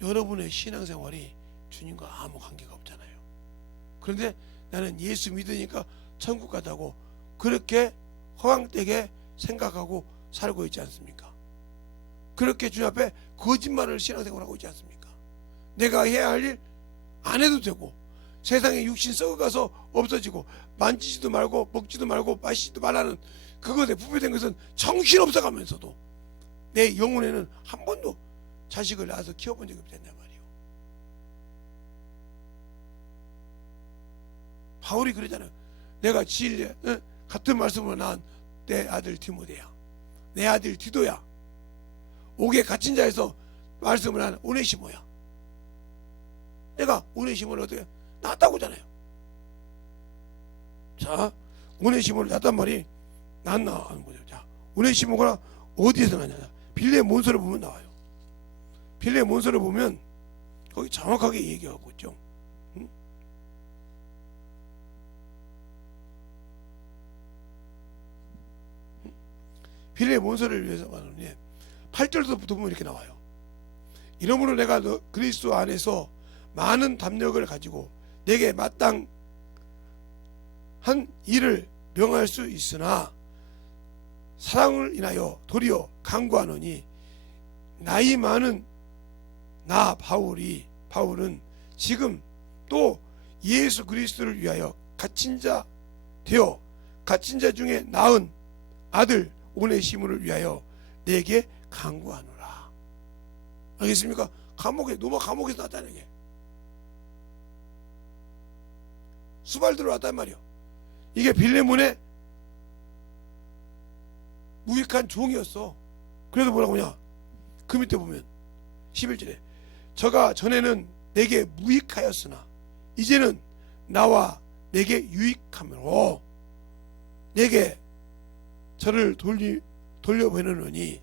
여러분의 신앙생활이 주님과 아무 관계가 없잖아요. 그런데 나는 예수 믿으니까 천국 가자고 그렇게 허황되게 생각하고 살고 있지 않습니까? 그렇게 주님 앞에 거짓말을 신앙생활하고 있지 않습니까? 내가 해야 할 일 안 해도 되고 세상에 육신 썩어가서 없어지고 만지지도 말고 먹지도 말고 마시지도 말라는 그것에 부패된 것은 정신없어가면서도 내 영혼에는 한 번도 자식을 낳아서 키워본 적이 없단 말이에요. 바울이 그러잖아요. 내가 진리에 같은 말씀으로 낳은 내 아들 디모데야, 내 아들 디도야, 옥에 갇힌 자에서 말씀을 하는 오네시모야. 내가 오네시모를 어떻게 낳았다고 하잖아요. 자, 오네시모를 낳았단 말이 낳나 하는 거죠. 자, 오네시모가 어디에서 낳냐? 빌레 몬서를 보면 나와요. 빌레 몬서를 보면 거기 정확하게 얘기하고 있죠. 빌레 몬서를 위해서 말하는 8절부터 보면 이렇게 나와요. 이러므로 내가 그리스도 안에서 많은 담력을 가지고 내게 마땅한 일을 명할 수 있으나 사랑을 인하여 도리어 간구하노니 나이 많은 바울은 지금 또 예수 그리스도를 위하여 갇힌 자 중에 낳은 아들 오네시모를 위하여 내게 간구하노라. 알겠습니까? 로마 감옥에서 났다는 게 수발들어 왔단 말이요. 이게 빌레몬의 무익한 종이었어. 그래서 뭐라고 하냐, 그 밑에 보면 11절에 저가 전에는 내게 무익하였으나 이제는 나와 내게 유익함으로 내게 저를 돌려보내노니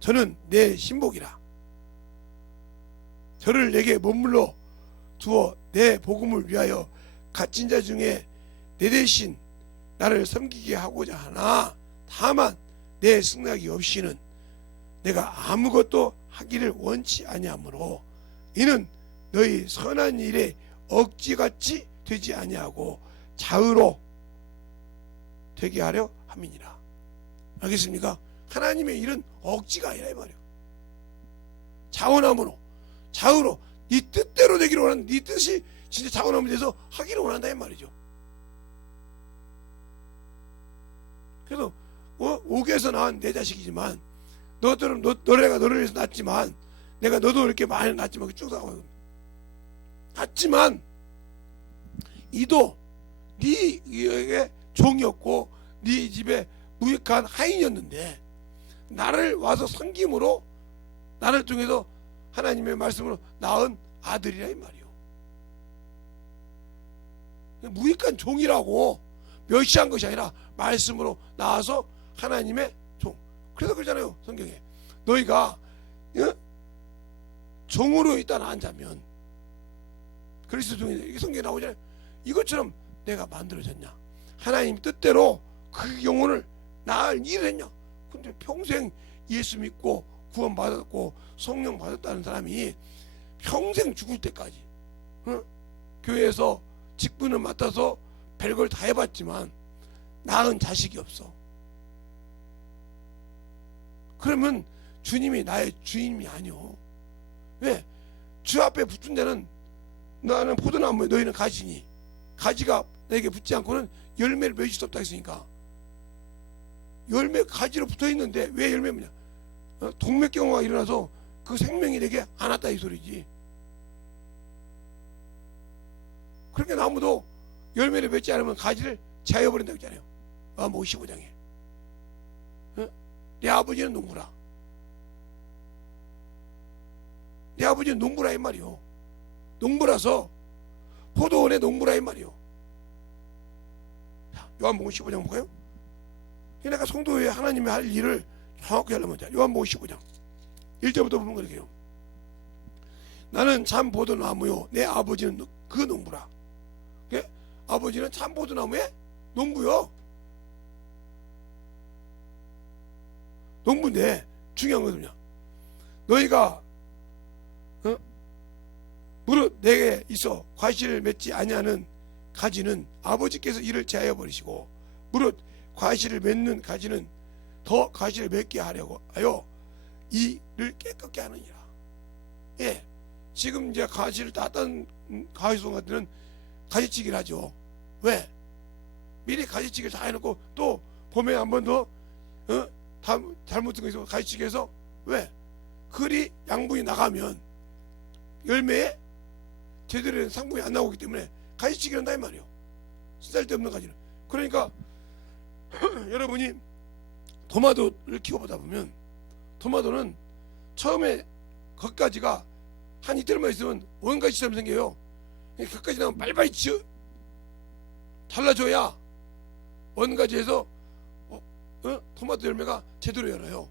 저는 내 신복이라. 저를 내게 머물러 두어 내 복음을 위하여 갇힌 자 중에 내 대신 나를 섬기게 하고자 하나 다만 내 승낙이 없이는 내가 아무것도 하기를 원치 아니하므로 이는 너희 선한 일에 억지같이 되지 아니하고 자의로 되게 하려 함이니라. 알겠습니까? 하나님의 일은 억지가 아니라 이 말이에요. 자원함으로 자의로 네 뜻대로 되기를 원하는, 네 뜻이 진짜 자원함이 돼서 하기를 원한다 이 말이죠. 그래서 옥에서 낳은 내 자식이지만 너네가 너를 위해서 낳았지만 내가 너도 이렇게 많이 낳았지만 쭉 나가고 낳았지만 이도 네에게 종이었고 네 집에 무익한 하인이었는데 나를 와서 섬김으로 나를 통해서 하나님의 말씀으로 낳은 아들이라 이 말이요. 무익한 종이라고 멸시한 것이 아니라 말씀으로 나와서 하나님의 종. 그래서 그러잖아요 성경에 너희가 종으로 일단 앉으면 그리스도 종이 이게 성경에 나오잖아요. 이것처럼 내가 만들어졌냐, 하나님 뜻대로 그 영혼을 낳을 일을 했냐. 근데 평생 예수 믿고 구원 받았고 성령 받았다는 사람이 평생 죽을 때까지 교회에서 직분을 맡아서 별걸 다 해봤지만 낳은 자식이 없어. 그러면 주님이 나의 주인이 아니오. 왜? 주 앞에 붙은 데는 나는 포도나무에 너희는 가지니 가지가 내게 붙지 않고는 열매를 맺을 수 없다 했으니까 열매 가지로 붙어있는데 왜 열매냐, 동맥경화가 일어나서 그 생명이 내게 안 왔다 이 소리지. 그렇게 나무도 열매를 맺지 않으면 가지를 제하여버린다고 했잖아요. 뭐 15장에 내 아버지는 농부라. 내 아버지는 농부라 이 말이요. 농부라서 포도원의 농부라 이 말이요. 요한복음 15장 볼까요? 내가 성도에 하나님이 할 일을 정확히 하려면 요한복음 15장 1절부터 보면 그렇게요. 나는 참 포도나무요 내 아버지는 그 농부라. 아버지는 참 포도나무의 농부요. 농부인데 중요한 것은 뭐냐, 너희가 무릇 내게 있어 과실을 맺지 아니하는 가지는 아버지께서 이를 제하여 버리시고 무릇 과실을 맺는 가지는 더 과실을 맺게 하려고 하여 이를 깨끗게 하느니라. 예, 지금 이제 가지를 땄던 가지송 같은 데는 가지치기를 하죠. 왜? 미리 가지치기를 다 해놓고 또 봄에 한 번 더 잘못된 거 있으면 가지치기 해서 왜? 글이 양분이 나가면 열매에 제대로 된 상품이 안 나오기 때문에 가지치기를 한다 이 말이에요. 쓸데없는 가지는. 그러니까 여러분이 토마토를 키워보다 보면 토마토는 처음에 겉가지가 한 이틀만 있으면 원가지처럼 생겨요. 겉가지 나면 빨리빨리 잘라줘야 원가지에서 토마토 열매가 제대로 열어요.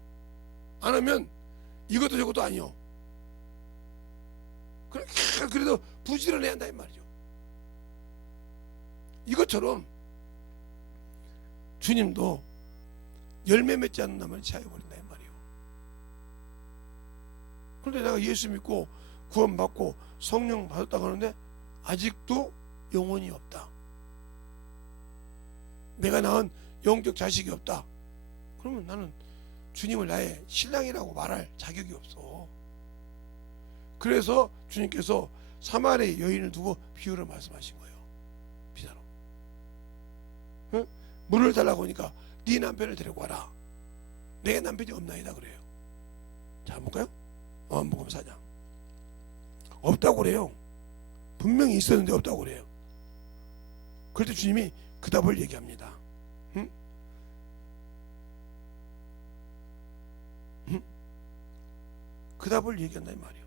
안 하면 이것도 저것도 아니요. 그래도 부지런해야 한다 이 말이죠. 이것처럼 주님도 열매 맺지 않는 나만 제하여버린다 이 말이에요. 그런데 내가 예수 믿고 구원 받고 성령 받았다고 하는데 아직도 영혼이 없다, 내가 낳은 영적 자식이 없다. 그러면 나는 주님을 나의 신랑이라고 말할 자격이 없어. 그래서 주님께서 사마리아 여인을 두고 비유를 말씀하신 거예요. 비자로. 응? 물을 달라고 하니까 네 남편을 데리고 와라. 내게 남편이 없나이다 그래요. 자, 한번 볼까요? 요한복음 4장. 없다고 그래요. 분명히 있었는데 없다고 그래요. 그럴 때 주님이 그 답을 얘기합니다. 응? 응? 그 답을 얘기한다 이 말이에요.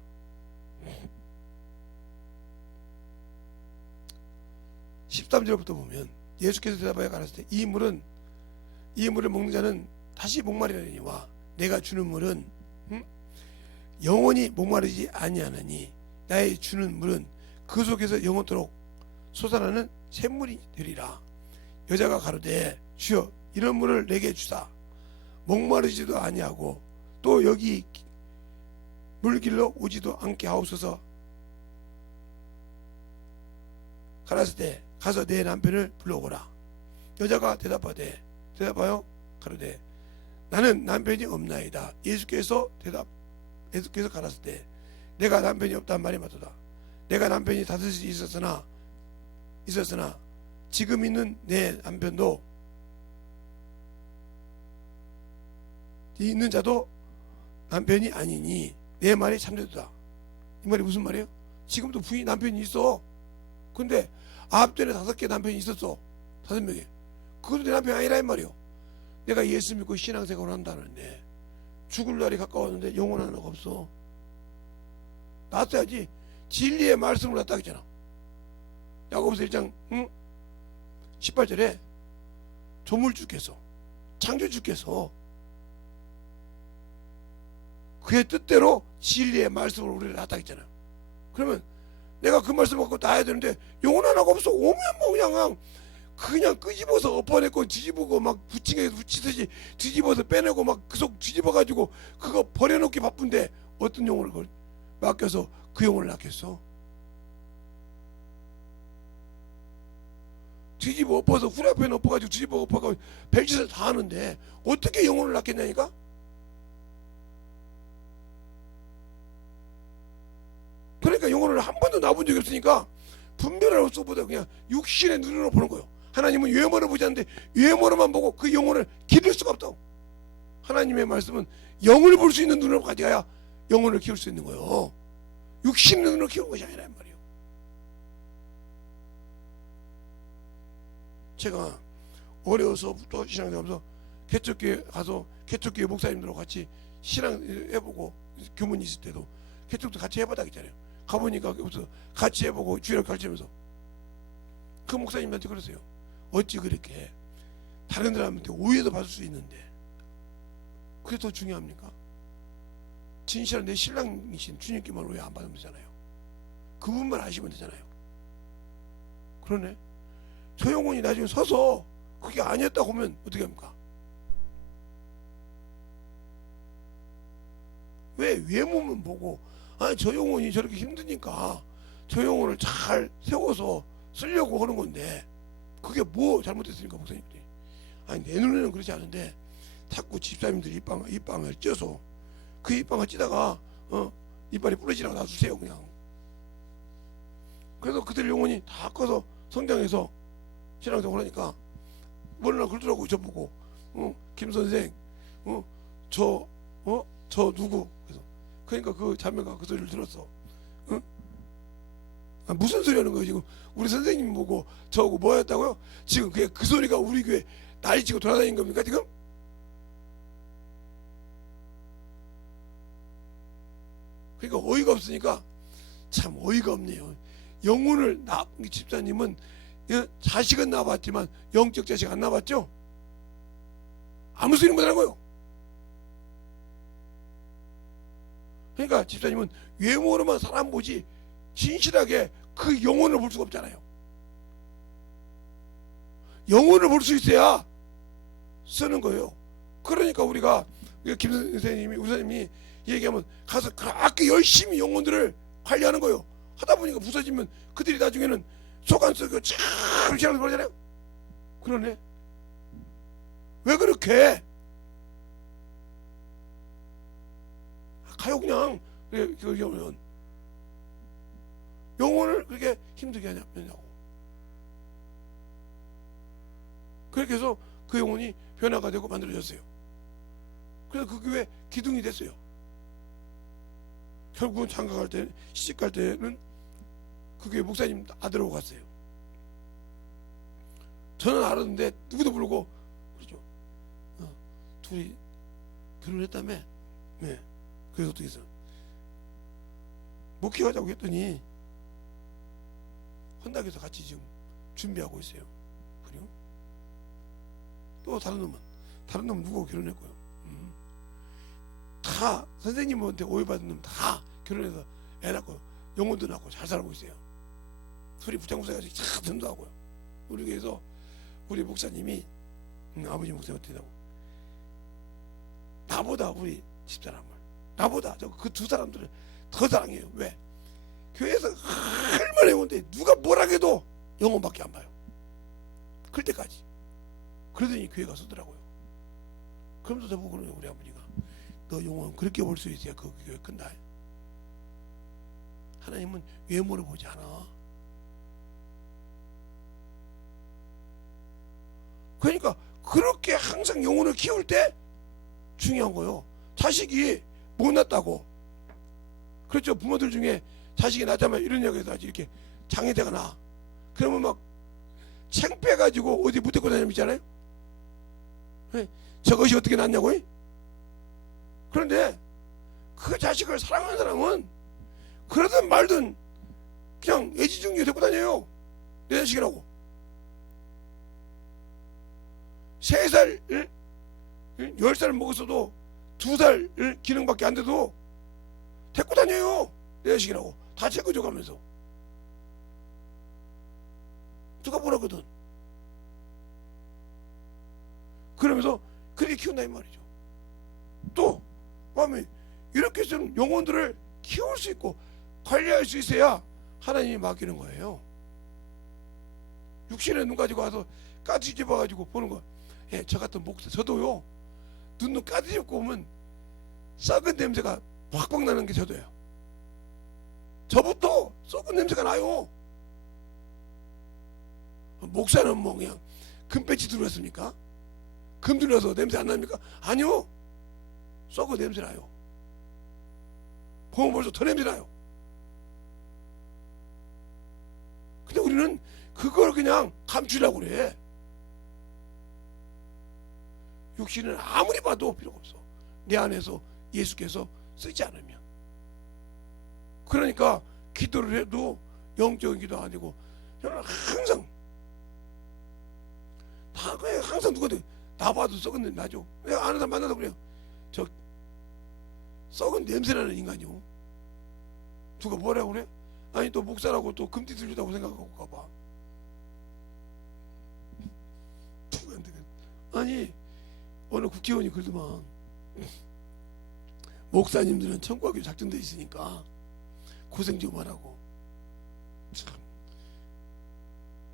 13절부터 보면 예수께서 대답하여 가라사대 이 물을 먹는 자는 다시 목마르리니와 내가 주는 물은 영원히 목마르지 아니하나니 나의 주는 물은 그 속에서 영원토록 솟아나는 샘물이 되리라. 여자가 가로되 주여 이런 물을 내게 주사 목마르지도 아니하고 또 여기 물길로 오지도 않게 하옵소서. 가라사대 가서 내 남편을 불러오라. 여자가 대답하여 가로되 나는 남편이 없나이다. 예수께서 가라사대 내가 남편이 없단 말이 맞도다. 내가 남편이 다섯이 있었으나 지금 있는 내 남편도 있는 자도 남편이 아니니 내 말이 참되도다. 이 말이 무슨 말이에요? 지금도 부인 남편이 있어. 근데 앞전에 5개 남편이 있었어. 5명이. 그것도 내 남편이 아니라 이 말이에요. 내가 예수 믿고 신앙생활을 한다는데 죽을 날이 가까웠는데 영원한 하나가 없어. 놨어야지. 진리의 말씀을 놨다 했잖아. 야고보서 1장 18절에 조물주께서 창조주께서 그의 뜻대로 진리의 말씀을 우리를 놨다 했잖아. 그러면 내가 그 말씀 갖고 놔야 되는데 영혼 하나가 없어. 오면 뭐 그냥 끄집어서 엎어내고 뒤집고 막 붙이듯이 뒤집어서 빼내고 막 그 속 뒤집어가지고 그거 버려놓기 바쁜데 어떤 영혼을 맡겨서 그 영혼을 낳겠어? 뒤집어 엎어서 후라이팬 엎어가지고 뒤집어 엎어가지고 별짓을 다 하는데 어떻게 영혼을 낳겠냐니까? 그러니까 영혼을 한 번도 낳아본 적이 없으니까 분별할 수보다 그냥 육신의 눈으로 보는 거예요. 하나님은 외모를 보지 않는데 외모로만 보고 그 영혼을 기를 수가 없다고. 하나님의 말씀은 영을 볼 수 있는 눈을 가져야 영혼을 키울 수 있는 거예요. 육신의 눈으로 키우는 것이 아니라 말이에요. 제가 어려서부터 신앙생활하면서 개척교회 가서 개척교회 목사님들하고 같이 신앙 해보고 교문이 있을 때도 개척도 같이 해보다 했잖아요. 가보니까 같이 해보고 주일을 가르치면서 그 목사님한테 그러세요. 어찌 그렇게 다른 사람한테 오해도 받을 수 있는데 그게 더 중요합니까? 진실한 내 신랑이신 주님께만 오해 안 받으면 되잖아요. 그분만 아시면 되잖아요. 그러네. 저 영혼이 나중에 서서 그게 아니었다고 하면 어떻게 합니까? 왜 외모만 보고 저 영혼이 저렇게 힘드니까 저 영혼을 잘 세워서 쓰려고 하는 건데 그게 뭐 잘못됐습니까 목사님들이? 내 눈에는 그렇지 않은데 자꾸 집사님들이 입방을 쪄서 그 입방을 찌다가 이빨이 부러지라고 놔두세요 그냥. 그래서 그들 영혼이 다 커서 성장해서 신앙생활 하니까 뭐나 그러더라고. 저보고 김선생 저 누구 그러니까 그 자매가 그 소리를 들었어. 무슨 소리 하는 거예요 지금? 우리 선생님 보고 저하고 뭐 했다고요? 지금 그 소리가 우리 교회 난리치고 돌아다니는 겁니까 지금? 그러니까 어이가 없으니까 참 어이가 없네요. 영혼을 집사님은 자식은 낳아봤지만 영적 자식 안 낳아봤죠? 아무 소리 못하는 거예요. 그러니까 집사님은 외모로만 사람 보지 진실하게 그 영혼을 볼 수가 없잖아요. 영혼을 볼 수 있어야 쓰는 거예요. 그러니까 우리가 김 선생님이 우리 선생님이 얘기하면 가서 그렇게 열심히 영혼들을 관리하는 거예요. 하다 보니까 부서지면 그들이 나중에는 속 안 썩고 참 시원하게 그러잖아요. 그러네. 왜 그렇게 가요 그냥. 그러면 영혼을 그렇게 힘들게 하냐고. 그렇게 해서 그 영혼이 변화가 되고 만들어졌어요. 그래서 그 교회 기둥이 됐어요. 결국은 장가갈 때, 시집갈 때는 그 교회 목사님 아들하고 갔어요. 저는 알았는데 누구도 모르고 그렇죠. 둘이 결혼했다며. 네. 그래서 어떻게 했어? 목회하자고 했더니 헌당에서 같이 지금 준비하고 있어요. 그래요? 또 다른 놈은 누구하고 결혼했고요. 다 선생님한테 오해받은 놈 다 결혼해서 애 낳고 영혼도 낳고 잘 살고 있어요. 둘이 부장목사가지고 참 전도하고요. 우리 교회에서 우리 목사님이 아버지 목사님한테 나보다 우리 집사람을 나보다 그 두 사람들을 더 사랑해요. 왜? 교회에서 얼마나 영혼인데 누가 뭐라 해도 영혼밖에 안 봐요. 그럴 때까지. 그러더니 교회가 서더라고요. 그러면서 저보고 그러네요. 우리 아버지가 너 영혼 그렇게 볼 수 있어야 그 교회 큰다. 하나님은 외모를 보지 않아. 그러니까 그렇게 항상 영혼을 키울 때 중요한 거요. 자식이 못 낳았다고. 그렇죠. 부모들 중에 자식이 낳자마자 이런 이야기에서 이렇게 장애대가 나. 그러면 막 창피해가지고 어디 못 데리고 다니는 있잖아요. 저것이 어떻게 낳냐고. 그런데 그 자식을 사랑하는 사람은 그러든 말든 그냥 애지중지 데리고 다녀요. 내 자식이라고. 3살 10살 먹었어도 2살 기능밖에 안 돼도 데리고 다녀요. 내 자식이라고 다 챙겨줘가면서. 누가 뭐라거든. 그러면서 그렇게 키운다 이 말이죠. 또 마음에 이렇게 해서는 영혼들을 키울 수 있고 관리할 수 있어야 하나님이 맡기는 거예요. 육신의 눈 가지고 와서 까뒤집어가지고 보는 거. 예, 저 같은 목사 저도요. 눈 까뒤집고 오면 썩은 냄새가 확확 나는 게 저도요. 저부터 썩은 냄새가 나요. 목사는 뭐 그냥 금배지 들어왔습니까? 금 들어서 냄새 안 납니까? 아니요. 썩은 냄새 나요. 보면 벌써 더 냄새 나요. 근데 우리는 그걸 그냥 감추려고 그래. 육신은 아무리 봐도 필요가 없어. 내 안에서 예수께서 쓰지 않으면. 그러니까 기도를 해도 영적인 기도 아니고 항상 다 그래. 항상 누구든 나 봐도 썩은 냄새 나죠. 내가 아는 사람 만나서 그래요. 저 썩은 냄새 나는 인간이요. 누가 뭐라고 그래? 아니 또 목사라고 또 금띠 들리다고 생각하고 가봐. 아니 어느 국회의원이 그러더만 목사님들은 천국 가기 작정돼 있으니까 고생 좀 하라고. 참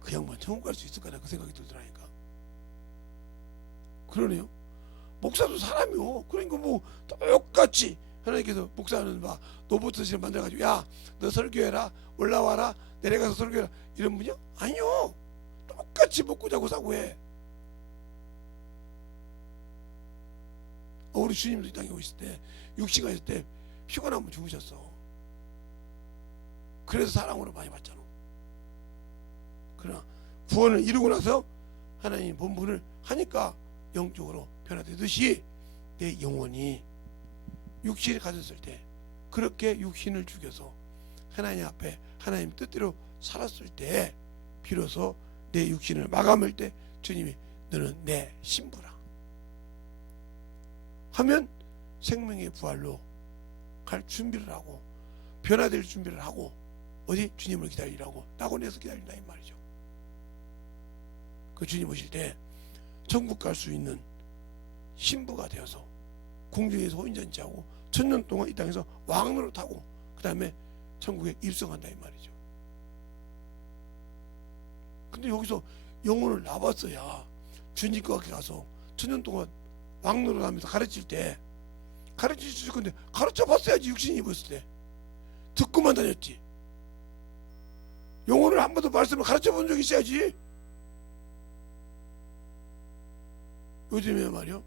그 양반 천국 갈 수 있을까나 그 생각이 들더라니까. 그러네요. 목사도 사람이요. 그러니까 뭐 똑같이 하나님께서 목사는 막 로봇을 만들어가지고 야 너 설교해라 올라와라 내려가서 설교해라 이런 분이요? 아니요. 똑같이 먹고 자고 사고 해. 우리 주님도 이 땅에 오실 때 육시가 있을 때 피곤하면 죽으셨어. 그래서 사랑으로 많이 받잖아. 그러나 구원을 이루고 나서 하나님 본분을 하니까 영적으로 변화되듯이 내 영혼이 육신을 가졌을 때 그렇게 육신을 죽여서 하나님 앞에 하나님 뜻대로 살았을 때 비로소 내 육신을 마감할 때 주님이 너는 내 신부라 하면 생명의 부활로 갈 준비를 하고 변화될 준비를 하고 어디 주님을 기다리라고 낙원에서 기다린다 이 말이죠. 그 주님 오실 때 천국 갈 수 있는 신부가 되어서 궁중에서 혼전지하고 1000년 동안 이 땅에서 왕노릇 하고 그 다음에 천국에 입성한다 이 말이죠. 근데 여기서 영혼을 놔봤어야 주님과 가서 1000년 동안 왕노릇 하면서 가르칠 때 가르쳐 줄 건데 가르쳐 봤어야지. 육신 입었을 때 듣고만 다녔지. 영혼을 한 번도 말씀을 가르쳐 본 적이 있어야지. 요즘에 말이요,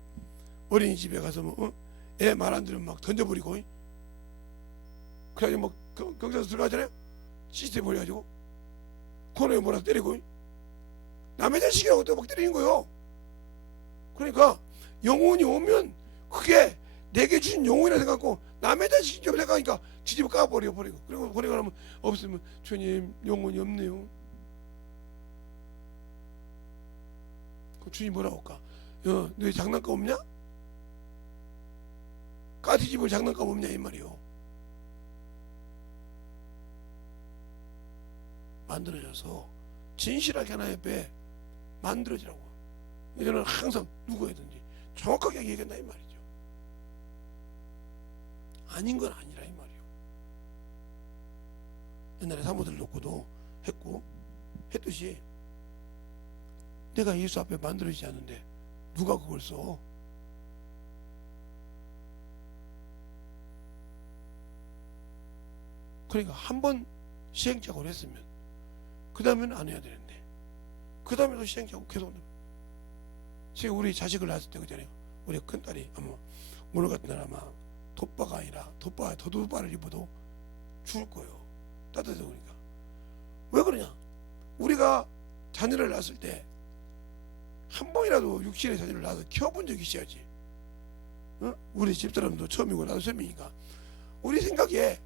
어린이집에 가서 애 말 안 들으면 막 던져버리고, 그래가지고 막 경찰서 들어가잖아요. 시스템 버려가지고 코너에 몰아서 때리고, 남의 자식이라고 또 막 때리는 거요. 그러니까 영혼이 오면 그게 내게 주신 영혼이라 생각하고 남의 자식인 줄 생각하니까 뒤집어 까버리고, 그리고 버리고 나면 없으면 주님 영혼이 없네요. 그 주님 뭐라고 할까? 너 장난감 없냐? 까뒤집을 장난감 없냐 이 말이요. 만들어져서 진실하게 하나의 배 만들어지라고. 저는 항상 누구에든지 정확하게 얘기한다 이 말이죠. 아닌 건 아니라 이 말이요. 옛날에 사모들 놓고도 했듯이 내가 예수 앞에 만들어지지 않는데 누가 그걸 써? 그러니까 한 번 시행착오를 했으면 그 다음에는 안 해야 되는데 그 다음에도 시행착오 계속. 제가 우리 자식을 낳았을 때 그잖아요. 우리 큰딸이 아마 오늘 같은 날 아마 돋바가 아니라 더돋바를 입어도 죽을 거예요. 따뜻해서. 그러니까 왜 그러냐? 우리가 자녀를 낳았을 때 한 번이라도 육신의 자녀를 낳아서 키워본 적이 있어야지. 우리 집사람도 처음이고 나도 처음이니까 우리 생각에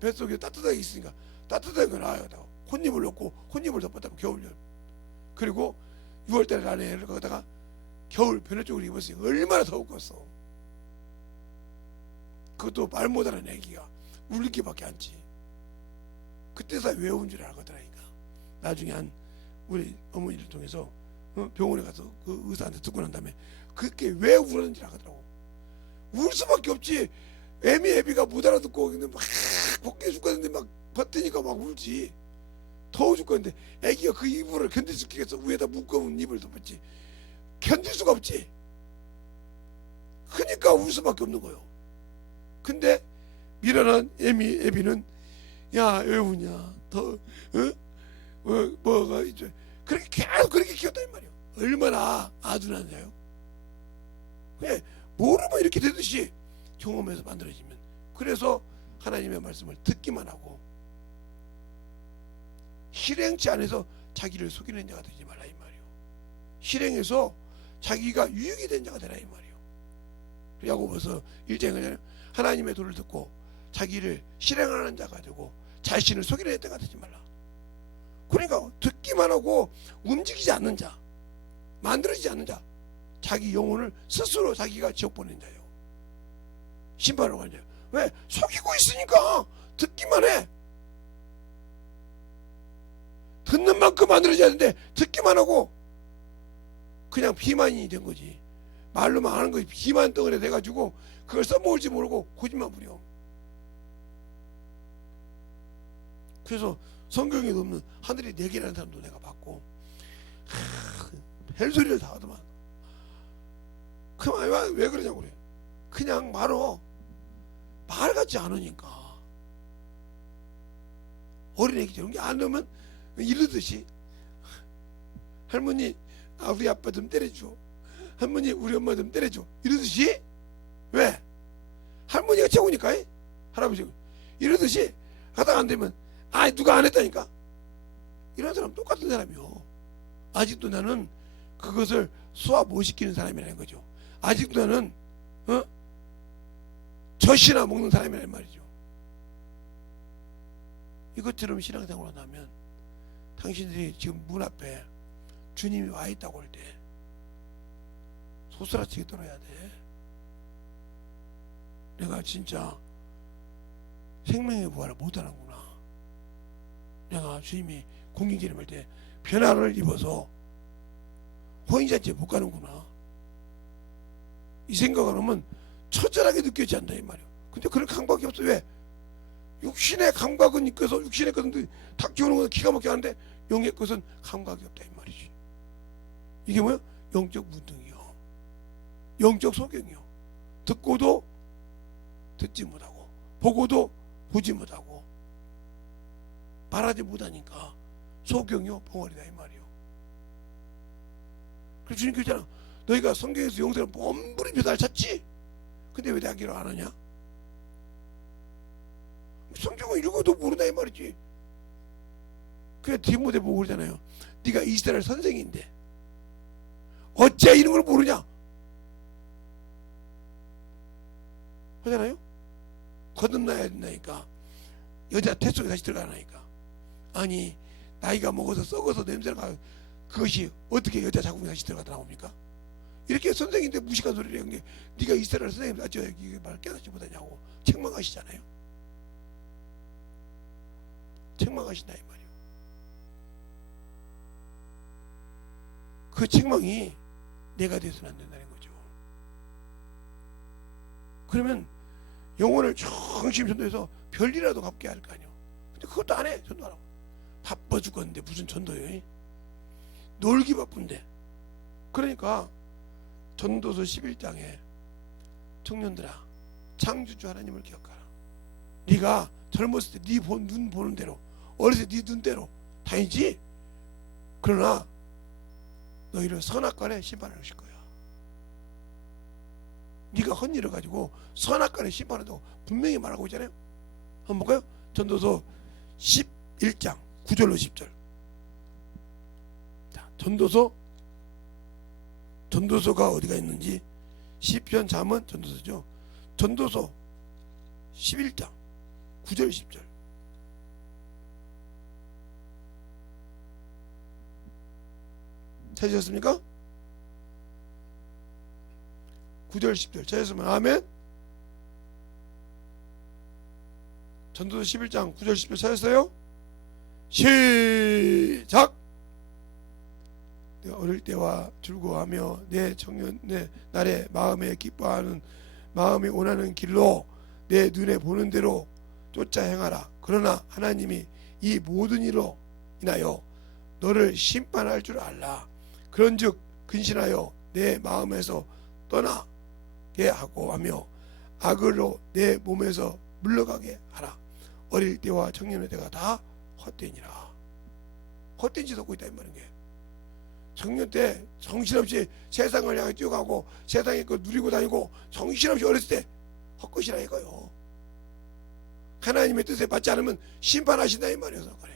뱃속에 따뜻하게 있으니까 따뜻한 거 나아요. 혼입을 넣고 혼입을 덮었다고 겨울 여름. 그리고 6월달에 난 애를 거기다가 겨울 변해쪽으로 입었으니 얼마나 더웠겠어. 그것도 말 못하는 애기가 울기밖에 안지. 그때서 외운 줄 알거더라니까. 나중에 한 우리 어머니를 통해서 병원에 가서 그 의사한테 듣고 난 다음에 그게 왜 울었는지 알거더라고. 울 수밖에 없지. 애비가 못 알아듣고 막 벗겨 죽겠는데 막 버티니까 막 울지. 더워 죽겠는데 애기가 그 이불을 견딜 수 있겠어. 위에다 무거운 이불을 덮었지. 견딜 수가 없지. 그러니까 울 수밖에 없는 거예요. 근데 미련한 애비는 야 왜 우냐 뭐가 이제 그렇게 계속 그렇게 키웠다 이 말이에요. 얼마나 아둔하냐요. 그냥 모르면 이렇게 되듯이 경험해서 만들어지면. 그래서 하나님의 말씀을 듣기만 하고 실행치 않아서 자기를 속이는 자가 되지 말라 이 말이에요. 실행해서 자기가 유익이 된 자가 되라 이 말이에요. 야고보서 1장에 그냥 하나님의 도를 듣고 자기를 실행하는 자가 되고 자신을 속이는 자가 되지 말라. 그러니까 듣기만 하고 움직이지 않는 자, 만들어지지 않는 자, 자기 영혼을 스스로 자기가 지옥 보낸 자예요. 심판으로 가는 자예요. 왜? 속이고 있으니까 듣기만 해. 듣는 만큼 만들어져야 되는데 듣기만 하고 그냥 비만이 된 거지. 말로만 하는 거지. 비만 덩어리 돼가지고 그걸 써먹을지 모르고 고집만 부려. 그래서 성경에도 없는 하늘이 4개라는 사람도 내가 봤고 헬소리를 다 하더만. 그만 왜 그러냐고 그래. 그냥 말 같지 않으니까. 어린애기 저런 게 안 넣으면 이러듯이 할머니 우리 아빠 좀 때려줘. 할머니 우리 엄마 좀 때려줘. 이러듯이. 왜? 할머니가 최고니까. 할아버지가 이러듯이 하다가 안 되면 누가 안 했다니까. 이런 사람 똑같은 사람이요. 아직도 나는 그것을 소화 못 시키는 사람이라는 거죠. 아직도 나는 젖이나 먹는 사람이란 말이죠. 이것처럼 신앙생활을 하면 당신들이 지금 문 앞에 주님이 와 있다고 할 때 소스라치게 떨어야 돼. 내가 진짜 생명의 부활을 못하는구나. 내가 주님이 공경제를 할 때 변화를 입어서 혼인잔치에 못 가는구나. 이 생각을 하면 처절하게 느껴지지 않다 이 말이야. 근데 그런 감각이 없어. 왜? 육신의 감각은 있어서 육신의 것은 탁 지우는 것은 기가 막히게 하는데 영의 것은 감각이 없다 이 말이지. 이게 뭐야? 영적 문둥이요. 영적 소경이요. 듣고도 듣지 못하고 보고도 보지 못하고 말하지 못하니까 소경이요 벙어리다 이 말이요. 그래서 주님 그랬잖아. 너희가 성경에서 용서를 몸부림쳐 날 찾지? 근데 왜 내가 안 하냐? 성경을 읽어도 모른다 이 말이지. 그래 디모데 보고 그러잖아요. 네가 이스라엘 선생인데 어째 이런 걸 모르냐? 하잖아요. 거듭나야 된다니까. 여자 태 속에 다시 들어가라니까. 아니 나이가 먹어서 썩어서 냄새가 그것이 어떻게 여자 자궁에 다시 들어가 나옵니까? 이렇게 선생인데 무식한 소리를 한 게 네가 이스라엘 선생님 어째 이게 말 깨닫지 못하냐고 책망하시잖아요. 책망하신다 이 말이에요. 그 책망이 내가 돼서는 안 된다는 거죠. 그러면 영혼을 정신 전도해서 별일이라도 갚게 할 거 아니에요. 근데 그것도 안 해. 전도 안 하고. 바빠 죽었는데 무슨 전도예요? 놀기 바쁜데. 그러니까 전도서 11장에 청년들아 창조주 하나님을 기억하라. 네가 젊었을 때 네 눈 보는 대로 어렸을 때 네 눈대로 다니지. 그러나 너희를 선악간에 심판을 하실 거야. 네가 헛일을 가지고 선악간에 심판한다고 분명히 말하고 있잖아요. 한번 볼까요? 전도서 11장 9절로 10절. 자, 전도서가 어디가 있는지 시편 잠언 전도서죠. 전도서 11장 9절 10절. 찾으셨습니까? 9절 10절 찾으셨으면 아멘. 전도서 11장 9절 10절 찾았어요? 시작. 내가 어릴 때와 즐거워하며 내 청년 내 날에 마음에 기뻐하는 마음이 원하는 길로 내 눈에 보는 대로 쫓아 행하라. 그러나 하나님이 이 모든 일로 인하여 너를 심판할 줄 알라. 그런즉 근신하여 내 마음에서 떠나게 하고 하며 악을로 내 몸에서 물러가게 하라. 어릴 때와 청년의 때가 다 헛되니라. 헛된 짓 하고 있다 이 말인 게. 청년 때 정신없이 세상을 향해 뛰어가고 세상에 거 누리고 다니고 정신없이 어렸을 때 헛것이라 이거요. 하나님의 뜻에 받지 않으면 심판하신다 이 말이어서 그래.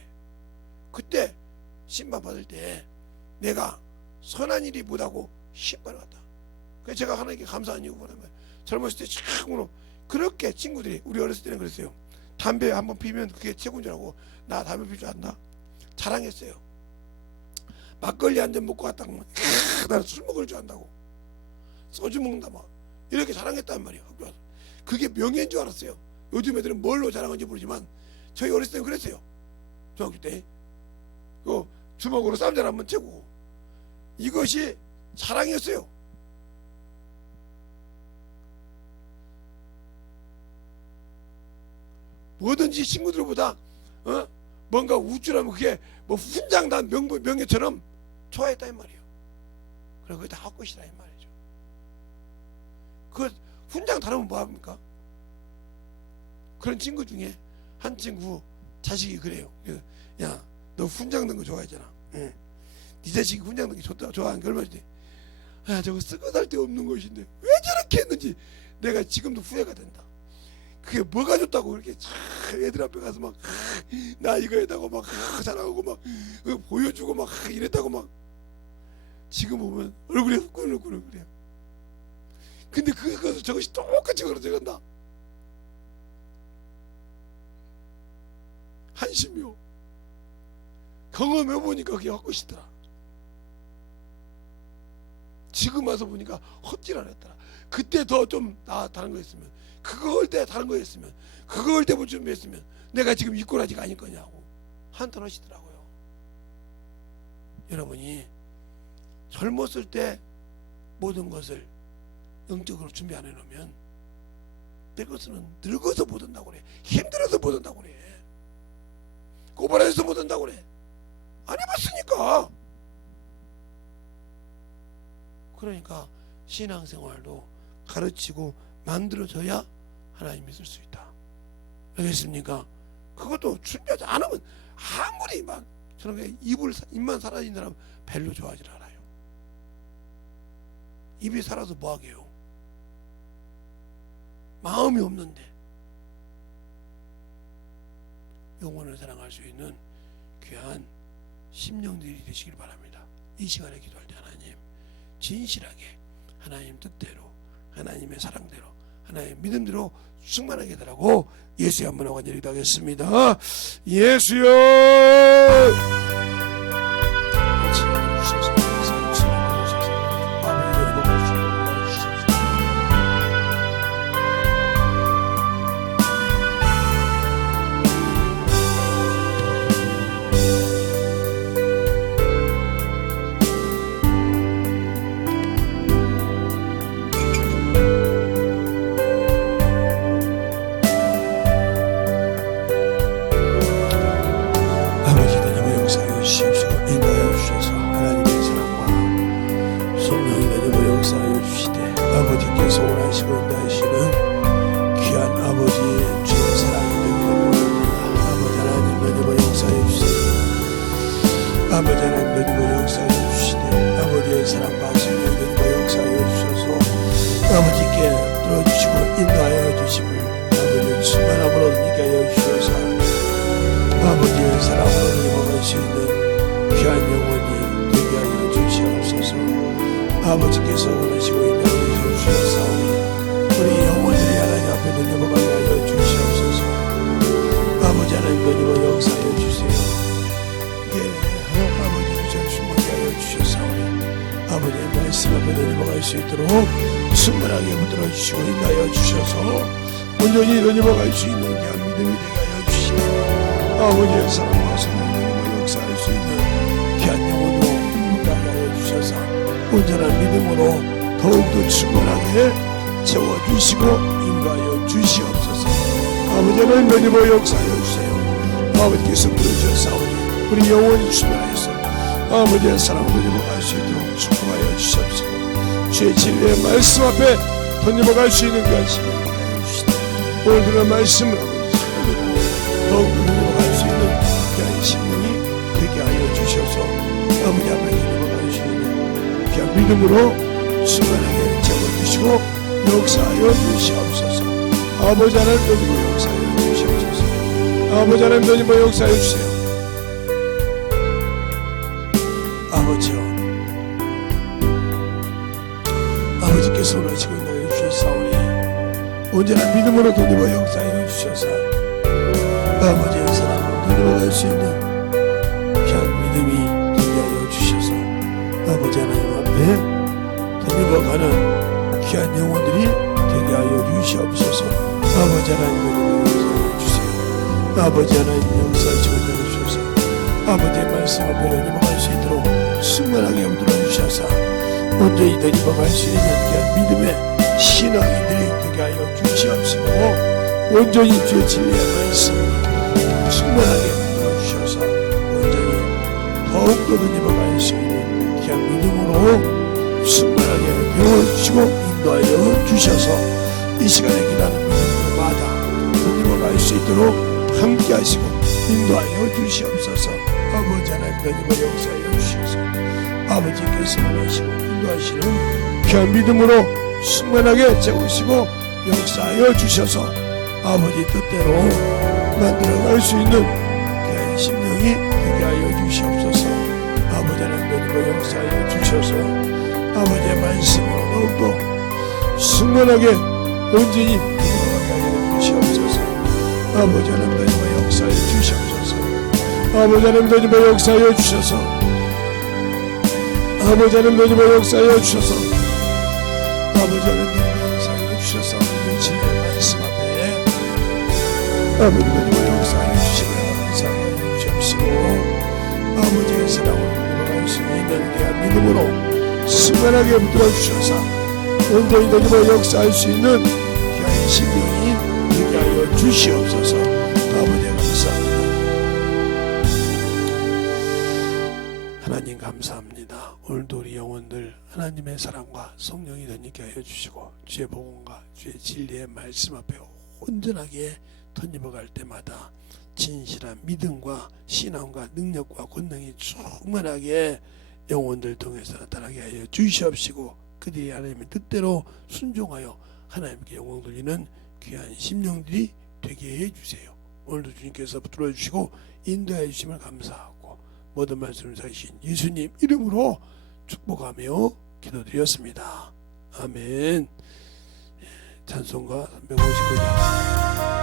그때 심판받을 때 내가 선한 일이 못하고 심판을 받다. 그래서 제가 하나님께 감사한 이유가 뭐냐면 젊었을 때 참으로 그렇게 친구들이 우리 어렸을 때는 그랬어요. 담배 한번 피면 그게 최고인 줄 알고 나 담배 피울 줄 안다 자랑했어요. 막걸리 한 잔 먹고 갔다가 막 나는 술 먹을 줄 안다고 소주 먹는다 막 이렇게 자랑했단 말이에요. 학교 와서 그게 명예인 줄 알았어요. 요즘 애들은 뭘로 자랑하는지 모르지만 저희 어렸을 때는 그랬어요. 중학교 때 그 주먹으로 쌈장 한번 채고 이것이 자랑이었어요. 뭐든지 친구들보다 뭔가 우쭐하면 그게 뭐 훈장단 명예처럼 좋아했다 이 말이에요. 그래 그게 다 헛것이다 이 말이죠. 그 훈장 다르면 뭐합니까? 그런 친구 중에 한 친구 자식이 그래요. 야 너 훈장 든 거 좋아했잖아. 네 자식이 훈장 든 거 좋아하는 게 얼마나 돼? 야 저거 쓰고 살 데 없는 것인데 왜 저렇게 했는지 내가 지금도 후회가 된다. 그게 뭐가 좋다고 그렇게 애들 앞에 가서 막 나 이거 했다고 막 자랑하고 막 보여주고 막 이랬다고 막 지금 보면 얼굴에 후끈후끈 그래요. 근데 그것을 저것이 똑같이 그러져간다. 한심이요. 경험해보니까 그게 헛것이더라. 지금 와서 보니까 헛질 안 했더라. 그때 더 좀 다른 거 했으면 그거 할 때 다른 거 했으면 그거 할 때 뭐 준비했으면 내가 지금 이 꼬라지가 아닐 거냐고 한탄 하시더라고요. 여러분이 젊었을 때 모든 것을 영적으로 준비 안 해놓으면 늙어서 못 한다고 그래. 힘들어서 못 한다고 그래. 고발해서 못 한다고 그래. 안 해봤으니까. 그러니까 신앙생활도 가르치고 만들어져야 하나님이 쓸 수 있다. 알겠습니까? 그것도 준비하지 않으면 아무리 막 저렇게 입만 사라진 사람 별로 좋아하지 않아요. 입이 살아서 뭐하게요? 마음이 없는데. 영혼을 사랑할 수 있는 귀한 심령들이 되시길 바랍니다. 이 시간에 기도할 때 하나님 진실하게 하나님 뜻대로 하나님의 사랑대로 하나님의 믿음대로 충만하게 해달라고 예수의 한번 하고 간절히 기도하겠습니다. 예수여 아버지 하나님 너희가 역사해 주시되 아버지의 사랑 받으시며 너희가 역사해 주셔서 아버지께 들어주시고 인도하여 주심을 아버지의 충만함으로 인도하여 주셔서 아버지의 사랑으로 넘어갈 수 있는 귀한 영혼이 되게 하여 주시옵소서. 아버지께서 원하시고 인도하여 주셨사오니 우리 영혼들이 하나님 앞에 넘어가게 하여 주시옵소서. 아버지 하나님 너희가 역사해 주세요. 아버지의 말씀 앞에 넘어갈 수 있도록 충만하게 붙들어 주시고 인도하여 주셔서 온전히 넘어갈 수 있는 귀한 믿음이 되게 하여 주시고 아버지의 사랑과 성령으로 역사할 수 있는 귀한 영혼으로 인도하게 하여 주셔서 온전한 믿음으로 더욱더 충만하게 채워주시고 인도하여 주시옵소서. 아버지 하나님 너희로 역사하여 주세요. 아버지께서 부르셨사오니 우리 영혼이 충만하여서 아버지의 사랑으로 넘어갈 수 있도록 축복하여 주시옵소서. 주의 진리의 말씀 앞에 던져갈 수 있는 관심을 하여 주시되 오늘의 말씀을 아버지 더욱더 던져갈 수 있는 귀한 심령이 되게 하여 주셔서 아버지 앞에 던져갈 수 있는 귀한 믿음으로 순간하게 채워주시고 역사하여 주시옵소서. 아버지 하나님 던지고 역사하여 주시옵소서. 아버지 하나님 던지고 역사하여 주세요. 아버지여, 아버지께서 원하시고 인도하여 주셨사오니 온전한 믿음으로 돌리고 역사하여 주셔서 아버지의 사랑으로 돌려갈 수 있는 귀한 믿음이 되게 하여 주셔서 아버지 하나님 앞에 돌려가는 귀한 영혼들이 되게 하여 주시옵소서. 아버지 하나님 역사하여 주세요. 아버지 하나님 역사하시고 인도하여 주셔서 아버지의 말씀 앞에 돌려갈 수 있도록 충만하게 붙들어 주셔서 온전히 되짚어갈 수 있는 귀한 믿음의 신앙인들이 되게 하여 주시옵시고 온전히 주의 진리의 말씀 충만하게 붙들어 주셔서 온전히 더욱더 되짚어갈 수 있는 귀한 믿음으로 충만하게 배워주시고 인도하여 주셔서 이 시간에 기도하는 믿음들마다 되짚어갈 수 있도록 함께 하시고 인도하여 주시옵소서. 아버지 하나님 너희가 역사하여 주셔서 아버지께서 원하시고 인도하시는 귀한 믿음으로 충만하게 채우시고 역사하여 주셔서 아버지 뜻대로 만들어갈 수 있는 귀한 심령이 되게 하여 주시옵소서. 아버지 하나님 너희가 역사하여 주셔서 아버지의 말씀으로 더욱더 충만하게 온전히 인도하게 하여 주시옵소서. 아버지 하나님 너희가 역사하여 주시옵소서. 아버지 하나님 너희가 역사하여 주셔서 아버지 하나님 너희가 역사하여 주셔서 아버지 하나님 너희가 역사하여 주셔서 진리의 말씀 앞에 아버지 너희가 역사하여 주시고 역사하여 주시옵시고 아버지의 사랑으로 넘어갈 수 있는 귀한 믿음으로 순간하게 붙들어 주셔서 온전히 너희가 역사할 수 있는 귀한 심령이 되게 하여 주시옵소서. 아버지 감사합니다. 하나님 감사합니다. 오늘도 우리 영혼들 하나님의 사랑과 성령이 되게 하여 주시고 주의 복음과 주의 진리의 말씀 앞에 온전하게 덧입어갈 때마다 진실한 믿음과 신앙과 능력과 권능이 충만하게 영혼들 통해서 나타나게 하여 주시옵시고 그들이 하나님의 뜻대로 순종하여 하나님께 영광 돌리는 귀한 심령들이 되게 해주세요. 오늘도 주님께서 붙들어 주시고 인도해 주심을 감사하고 모든 말씀을 사신 예수님 이름으로 축복하며 기도드렸습니다. 아멘. 찬송가 359장